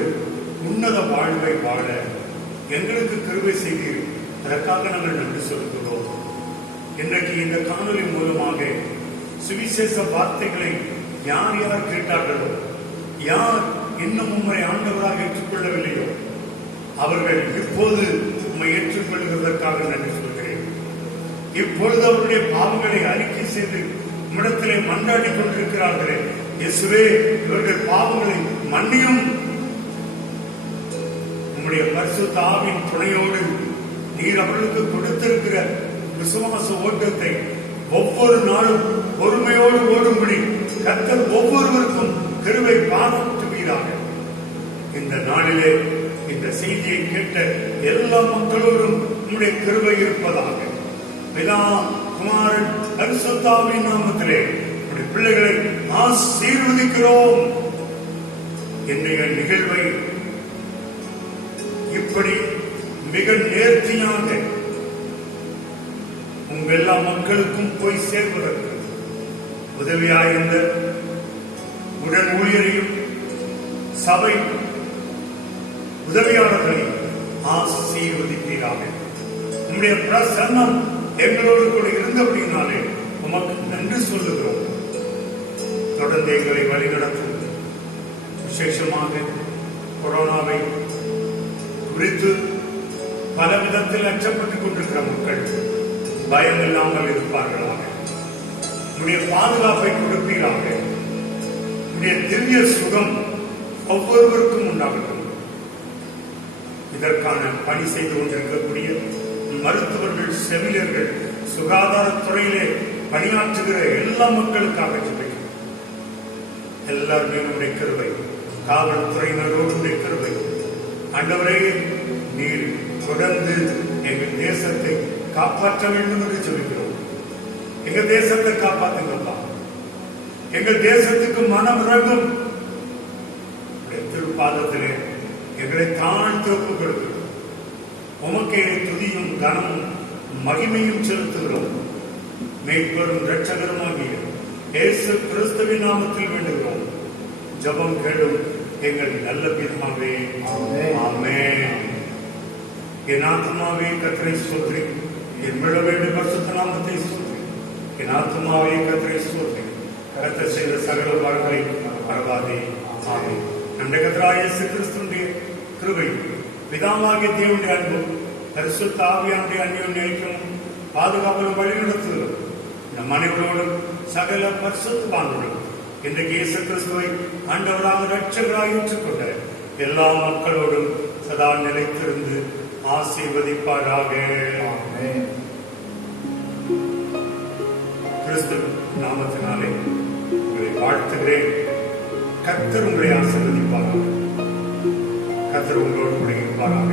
உன்னத வாழ்வை வாழ எங்களுக்கு கிருபை செய்தீர். அதற்காக நாங்கள் நன்றி சொல்கிறோம். இன்றைக்கு இந்த காணொலி மூலமாக சுவிசேஷ வார்த்தைகளை யார் யார் கேட்டார்களோ, யார் இன்னும் உம்மை ஆண்டவராக ஏற்றுக்கொள்ளவில்லையோ, அவர்கள் இப்போது உம்மை ஏற்றுக்கொள்கிறதற்காக நன்றி சொல்கிறேன். இப்பொழுது அவருடைய பாவங்களை அறிக்கை செய்து உம்மிடத்திலே மன்றாடி கொண்டிருக்கிறார்களே, இயேசுவே இவர்கள் பாவங்களை மன்னியும். உம்முடைய பரிசுத்த ஆவியின் துணையோடு நீர் அவர்களுக்கு கொடுத்திருக்கிற விசுவாச ஓட்டத்தை ஒவ்வொரு நாளும் பொறுமையோடு ஓடும்படி கர்த்தர் ஒவ்வொருவருக்கும் கிருபை பாராட்டுவீராக. இந்த நாளிலே இந்த செய்தியை கேட்ட எல்லா மக்களோடும் உம்முடைய கிருபை இருப்பதாக. பிதா, குமாரன், பரிசுத்த ஆவியின் நாமத்திலே உம்முடைய பிள்ளைகளை ஆசீர்வதிக்கிறோம். இன்றைய நிகழ்வை இப்படி மிக நேர்த்தியாக உங்க எல்லா மக்களுக்கும் போய் சேர்வதற்கு உதவியாயிருந்த உடன் ஊழியரையும் சபை உதவியாளர்களை ஆசீர்வதிப்பீராக. உங்களுடைய பிரசன்னம் எங்களோடு கூட இருந்தபடினாலே உமக்கு நன்றி சொல்லுகிறோம். தொடர்ந்து எங்களை வழிநடத்தும். விசேஷமாக கொரோனாவை குறித்து பல விதத்தில் அச்சப்பட்டுக் கொண்டிருக்கிற மக்கள் பயம் இல்லாமல் இருப்பார்களாக. உடைய பாதுகாப்பை கொடுப்பீராக. உடைய திவ்ய சுகம் ஒவ்வொருவருக்கும் உண்டாகட்டும். இதற்கான பணி செய்து கொண்டிருக்கக்கூடிய மருத்துவர்கள், செவிலியர்கள், சுகாதாரத்துறையிலே பணியாற்றுகிற எல்லா மக்களுக்காக ஜெபிக்கிறோம். எல்லாருமே உடைய கிருபை, காவல்துறையினரோடு உடைய கிருபை. ஆண்டவரே, நீர் தொடர்ந்து எங்கள் தேசத்தை காப்பாற்ற வேண்டும் என்று ஜெபிக்கிறோம். எங்கள் தேசத்தை காப்பாற்றுங்கப்பா. எங்கள் தேசத்துக்கு மனம் இறங்கும். திருப்பாதத்திலே எங்களை தாழ்த்தி ஒப்புக் கொடுக்கிறோம். உமக்கே துதியும் கனமும் மகிமையும் செலுத்துகிறோம். மேய்ப்பரும் இரட்சகருமாகிய இயேசு கிறிஸ்துவின் நாமத்தில் வேண்டுகிறோம். ஜெபம் கேளும் எங்கள் நல்ல பிதாவே, ஆமென். என் ஆத்துமாவே கர்த்தரை ஸ்தோத்திரி, என் விழவேண்டிய பரிசுத்த நாமத்தை ஸ்தோத்திரி. என் ஆத்துமாவே கர்த்தரை ஸ்தோத்திரி, கர்த்தர் செய்த சகல உபகாரங்களை மறவாதே. ஆமென். நம்முடைய கர்த்தராகிய இயேசு கிறிஸ்துவினுடைய கிருபை, பிதாவாகிய தேவனுடைய அன்பும் பரிசுத்த ஆவியானுடைய அந்யோன்ய ஐக்கியமும் பாதுகாப்பிலும் வழிநடத்துகிறோம். நம் அனைவரோடும் சகல பரிசுத்தவான்களும் இன்றைக்கு இயேசு கிறிஸ்துவை ஆண்டவராக இரட்சகராக ஏற்றுக்கொண்ட எல்லா மக்களோடும் சதா நிலைத்திருந்து ஆசீர்வதிப்பாராக. கிறிஸ்து நாமத்தினாலே உங்களை வாழ்த்துகிறேன். கர்த்தர் உங்களை ஆசீர்வதிப்பாராக. கர்த்தர் உங்களோடு கூட இருப்பாராக.